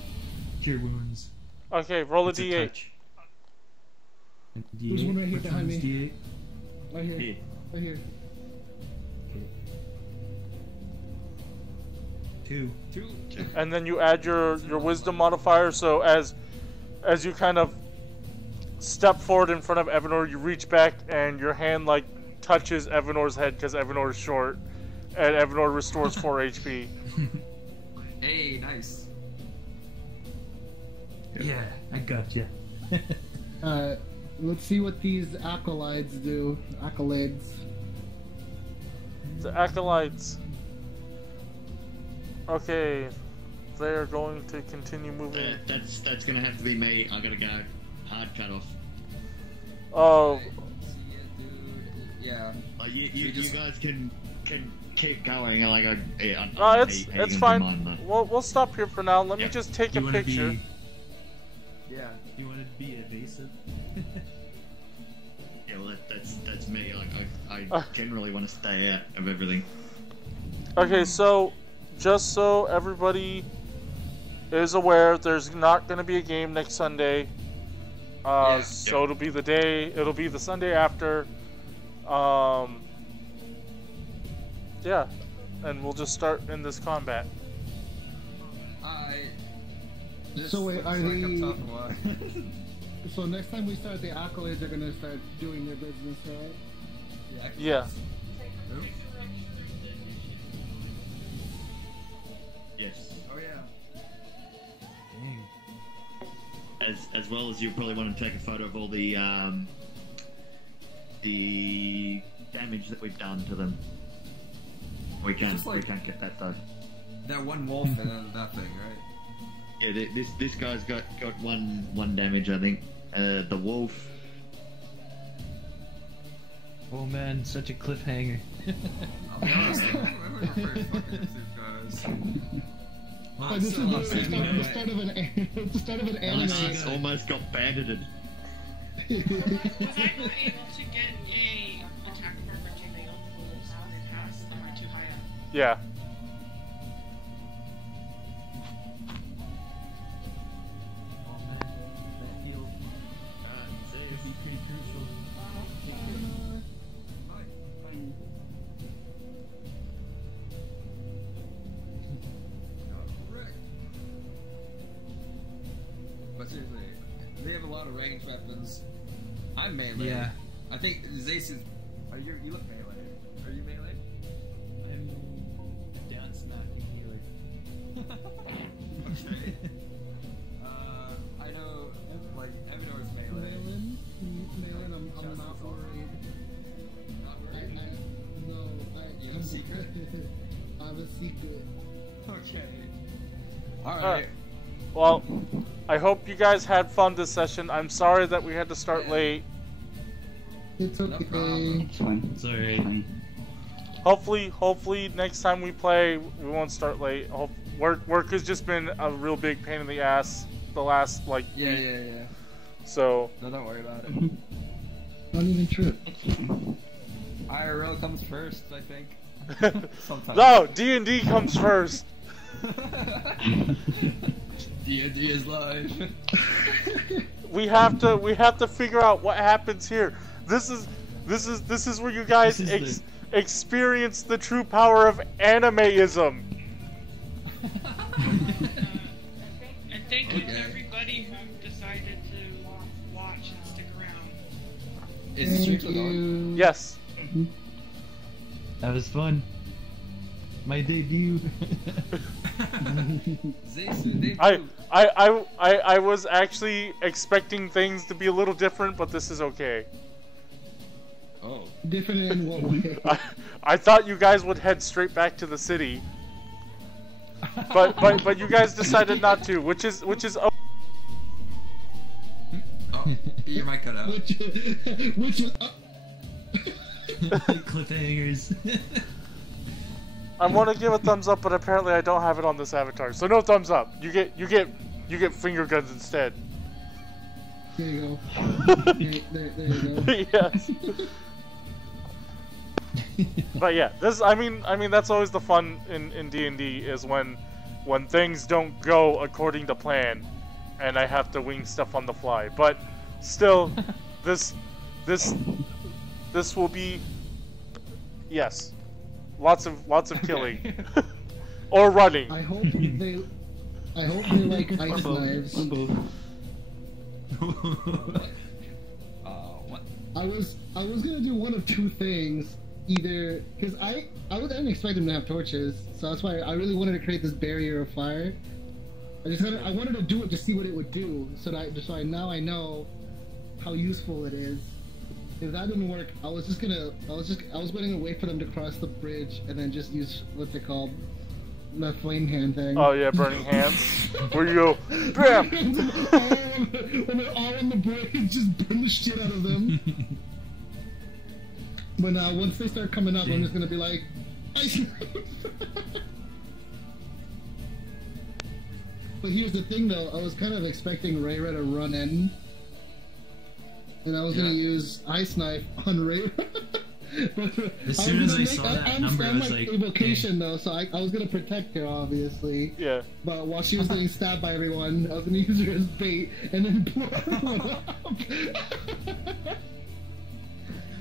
wounds. Okay, roll a It's a d8. touch. A There's one right here Which behind one's me. D8? Right here. Here. Right here. Okay. 2. And then you add your wisdom modifier. So as you kind of step forward in front of Evanor, you reach back and your hand like touches Evanor's head because Evanor is short, and Evanor restores 4 HP. Hey, nice. Yeah, I gotcha. Let's see what these acolytes do. Accolades. The acolytes. Okay, they are going to continue moving. That's gonna have to be me. I gotta go. Hard cut off. Oh, See ya, dude. Yeah. You guys can keep going. Like it's fine. We'll stop here for now. Let me Yep. just take You a wanna picture. Yeah. You want to be evasive? Yeah, well, that's me. Like I generally want to stay out of everything. Okay, so just so everybody is aware, there's not going to be a game next Sunday. Yeah. So it'll be the Sunday after. Yeah, and we'll just start in this combat. This So wait, looks are like a we- tough one. So next time we start, the accolades are gonna start doing their business, right? Yeah. Yes. Oh yeah. Dang. As well as you probably want to take a photo of all the damage that we've done to them. We can't Just like- get that though. That one wolf and then that thing, right? Yeah, this guy's got one damage, I think. The wolf. Oh man, such a cliffhanger. I'll be honest, I'm looking for fucking these guys. Oh, this is so- the start of an anime. It's almost got banded. Was I not able to get a attack of opportunity on the wolves when they passed? Am I too high up? Yeah. Oh man, that heal could be pretty crucial. But seriously, they have a lot of ranged weapons. I'm melee. Yeah. I think Zeisu. You look melee. Are you melee? I'm down smacking healer. Okay. I know, like, Evanor's melee. Maellon, I'm not worried. Not worried? You have a secret? I have a secret. Okay. Alright. Well, I hope you guys had fun this session. I'm sorry that we had to start late. It's No okay. problem. It's fine. It's alright. Hopefully next time we play, we won't start late. Work has just been a real big pain in the ass the last, like, Yeah, week. yeah, yeah. So, No, don't worry about it. Not even true. IRL comes first, I think. Sometimes. no, D&D comes first. D&D is live. We have to figure out what happens here. This is where you guys experience the true power of animeism. And thank you to everybody who decided to watch and stick around. Is the stream still going? Yes. That was fun. My debut. Zeisu, I was actually expecting things to be a little different, but this is okay. Oh. Different in what way? I thought you guys would head straight back to the city, but you guys decided not to, which is Oh, your mic cut out. which is Cliffhangers. I want to give a thumbs up, but apparently I don't have it on this avatar, so no thumbs up. You get finger guns instead. There you go. there you go. Yes. But yeah, I mean that's always the fun in D&D is when things don't go according to plan, and I have to wing stuff on the fly. But still, this will be, yes, lots of killing or running. I hope they like ice knives. What? I was gonna do one of two things. Either because I didn't expect them to have torches, so that's why I really wanted to create this barrier of fire. I wanted to do it to see what it would do, so now I know how useful it is. If that didn't work, I was going to wait for them to cross the bridge and then just use what's it called, the flame hand thing. Oh yeah, burning hands. Where you go, bam! When they're all on the bridge, just burn the shit out of them. But once they start coming up, I'm just gonna be like, ice knife. But here's the thing, though. I was kind of expecting Reira to run in, and I was gonna use ice knife on Reira. But as soon as I saw that number, I was like, evocation, though, so I was gonna protect her, obviously. Yeah. But while she was getting stabbed by everyone, I was gonna use her as bait and then blow her up.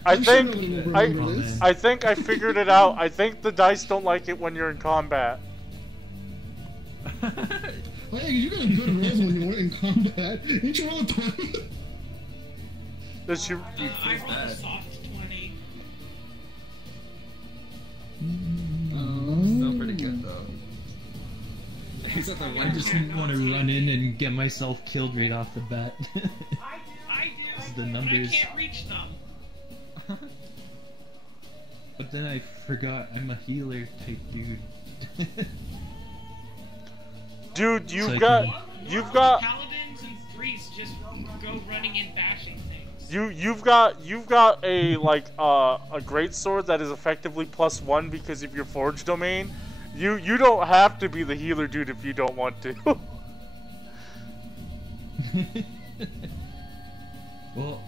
I think I figured it out. I think the dice don't like it when you're in combat. Oh yeah, you got a good rolls when you weren't in combat. Didn't you roll a 20? Does you? I rolled a soft 20. Still pretty good though. He's at the I just want to run in and get myself killed right off the bat. I do, The but I numbers. can't reach them. But then I forgot I'm a healer type dude. Dude, So I you've got Paladins and priests just go running and bashing things. you've got a a great sword that is effectively +1 because of your forge domain. You don't have to be the healer dude if you don't want to. Well,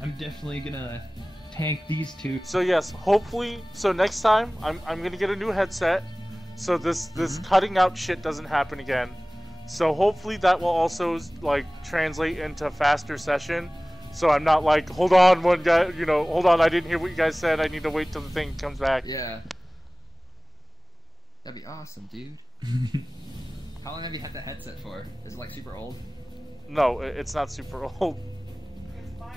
I'm definitely gonna tank these two. So yes, hopefully, so next time I'm gonna get a new headset, so this cutting out shit doesn't happen again. So hopefully that will also like translate into faster session. So I'm not like, hold on, one guy, hold on, I didn't hear what you guys said. I need to wait till the thing comes back. Yeah. That'd be awesome, dude. How long have you had the headset for? Is it like super old? No, it's not super old.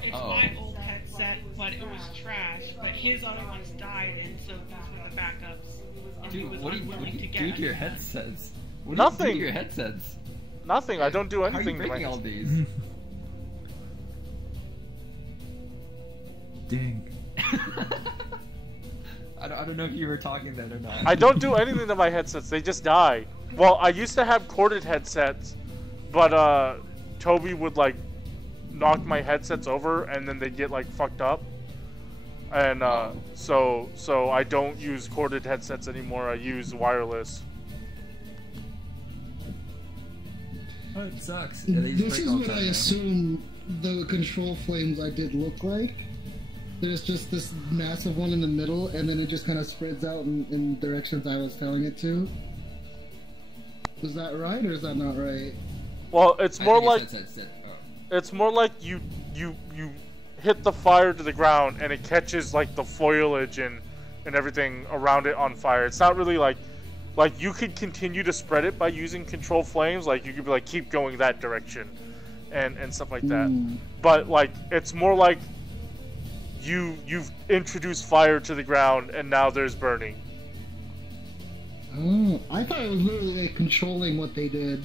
It's my old headset, but it was trash. But his other ones died, and so these were the backups. And he was Dude, what do you do to your headsets? What Nothing. Do you do to your headsets? Nothing. I don't do anything. How are you breaking all these? Dang. I don't know if you were talking then or not. I don't do anything to my headsets. They just die. Well, I used to have corded headsets, but Toby would like knock my headsets over, and then they'd get like fucked up. And so I don't use corded headsets anymore. I use wireless. Oh, it sucks. This is what I assume the control flames I did look like. There's just this massive one in the middle, and then it just kind of spreads out in directions I was telling it to. Was that right, or is that not right? Well, it's more like it's more like you hit the fire to the ground, and it catches like the foliage and everything around it on fire. It's not really like you could continue to spread it by using control flames. Like you could be like keep going that direction, and stuff like that. But like it's more like you've introduced fire to the ground, and now there's burning. Oh, I thought it was literally like controlling what they did.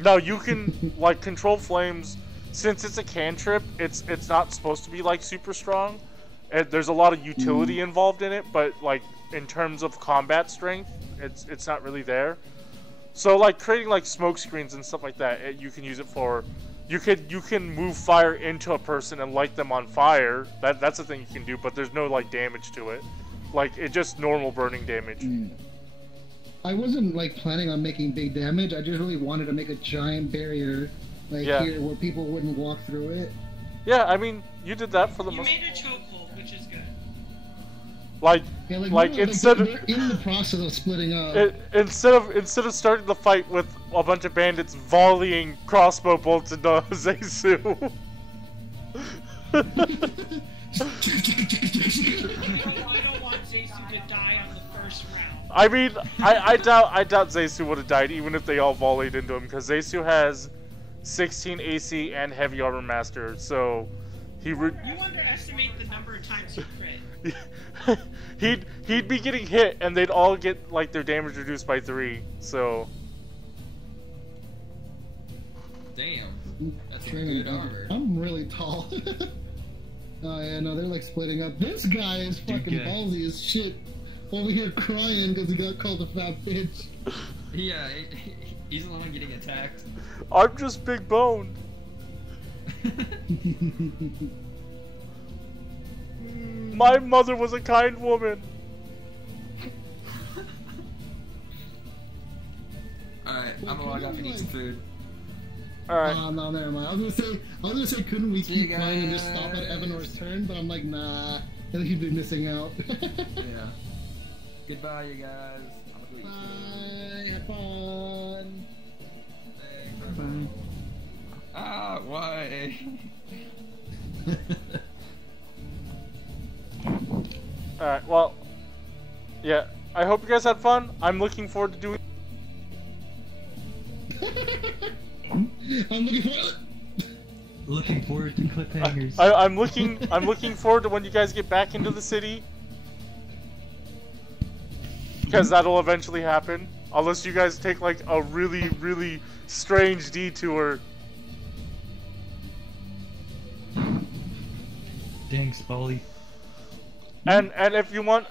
No, you can like control flames. Since it's a cantrip, it's not supposed to be like super strong. And there's a lot of utility involved in it, but like in terms of combat strength, it's not really there. So like creating like smoke screens and stuff like that, you can use it for. You can move fire into a person and light them on fire. That's a thing you can do, but there's no like damage to it. Like it's just normal burning damage. I wasn't like planning on making big damage. I just really wanted to make a giant barrier like here where people wouldn't walk through it. Yeah, I mean you did that for the most. You made a chokehold, which is good. Like instead of in the process of splitting up, instead of starting the fight with a bunch of bandits volleying crossbow bolts into Zeisu. I don't want Zeisu to die on the first round. I mean, I doubt Zeisu would have died even if they all volleyed into him, because Zeisu has 16 AC and heavy armor master, so you underestimate the number of times you crit. he'd be getting hit, and they'd all get like their damage reduced by 3. So. Damn, that's good armor. I'm really tall. Oh yeah, no, they're like splitting up. This guy is fucking ballsy as shit. Over here crying because he got called a fat bitch. Yeah, he's the one getting attacked. I'm just big boned. My mother was a kind woman. Alright, I'm gonna log off and eat some food. Alright. No, never mind. I was gonna say, couldn't we keep playing and just stop at Evanor's turn? But I'm like, nah. I think he'd be missing out. Yeah. Goodbye, you guys. Bye. Have fun. Thanks. Bye. Ah, why? Alright, well, yeah, I hope you guys had fun. I'm looking forward to doing. Looking forward to cliffhangers. I'm looking forward to when you guys get back into the city, because that'll eventually happen. Unless you guys take like a really, really strange detour. Dang, Spoly. And if you want,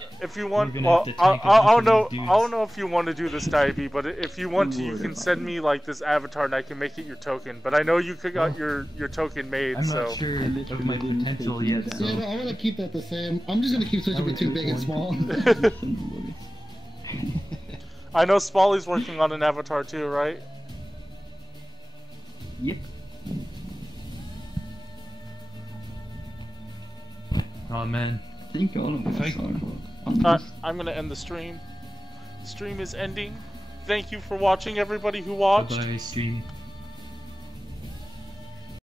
well, I don't know if you want to do this, Dyabie, but if you want to, you can send me like this avatar and I can make it your token. But I know you got your token made, I'm so. not sure of my potential yet. So. Yeah, no, I want to keep that the same. I'm just gonna keep switching between big and small. I know Spoly's working on an avatar too, right? Yep. Oh man. I think all of us are. I'm gonna end the stream. The stream is ending. Thank you for watching, everybody who watched. Bye, stream.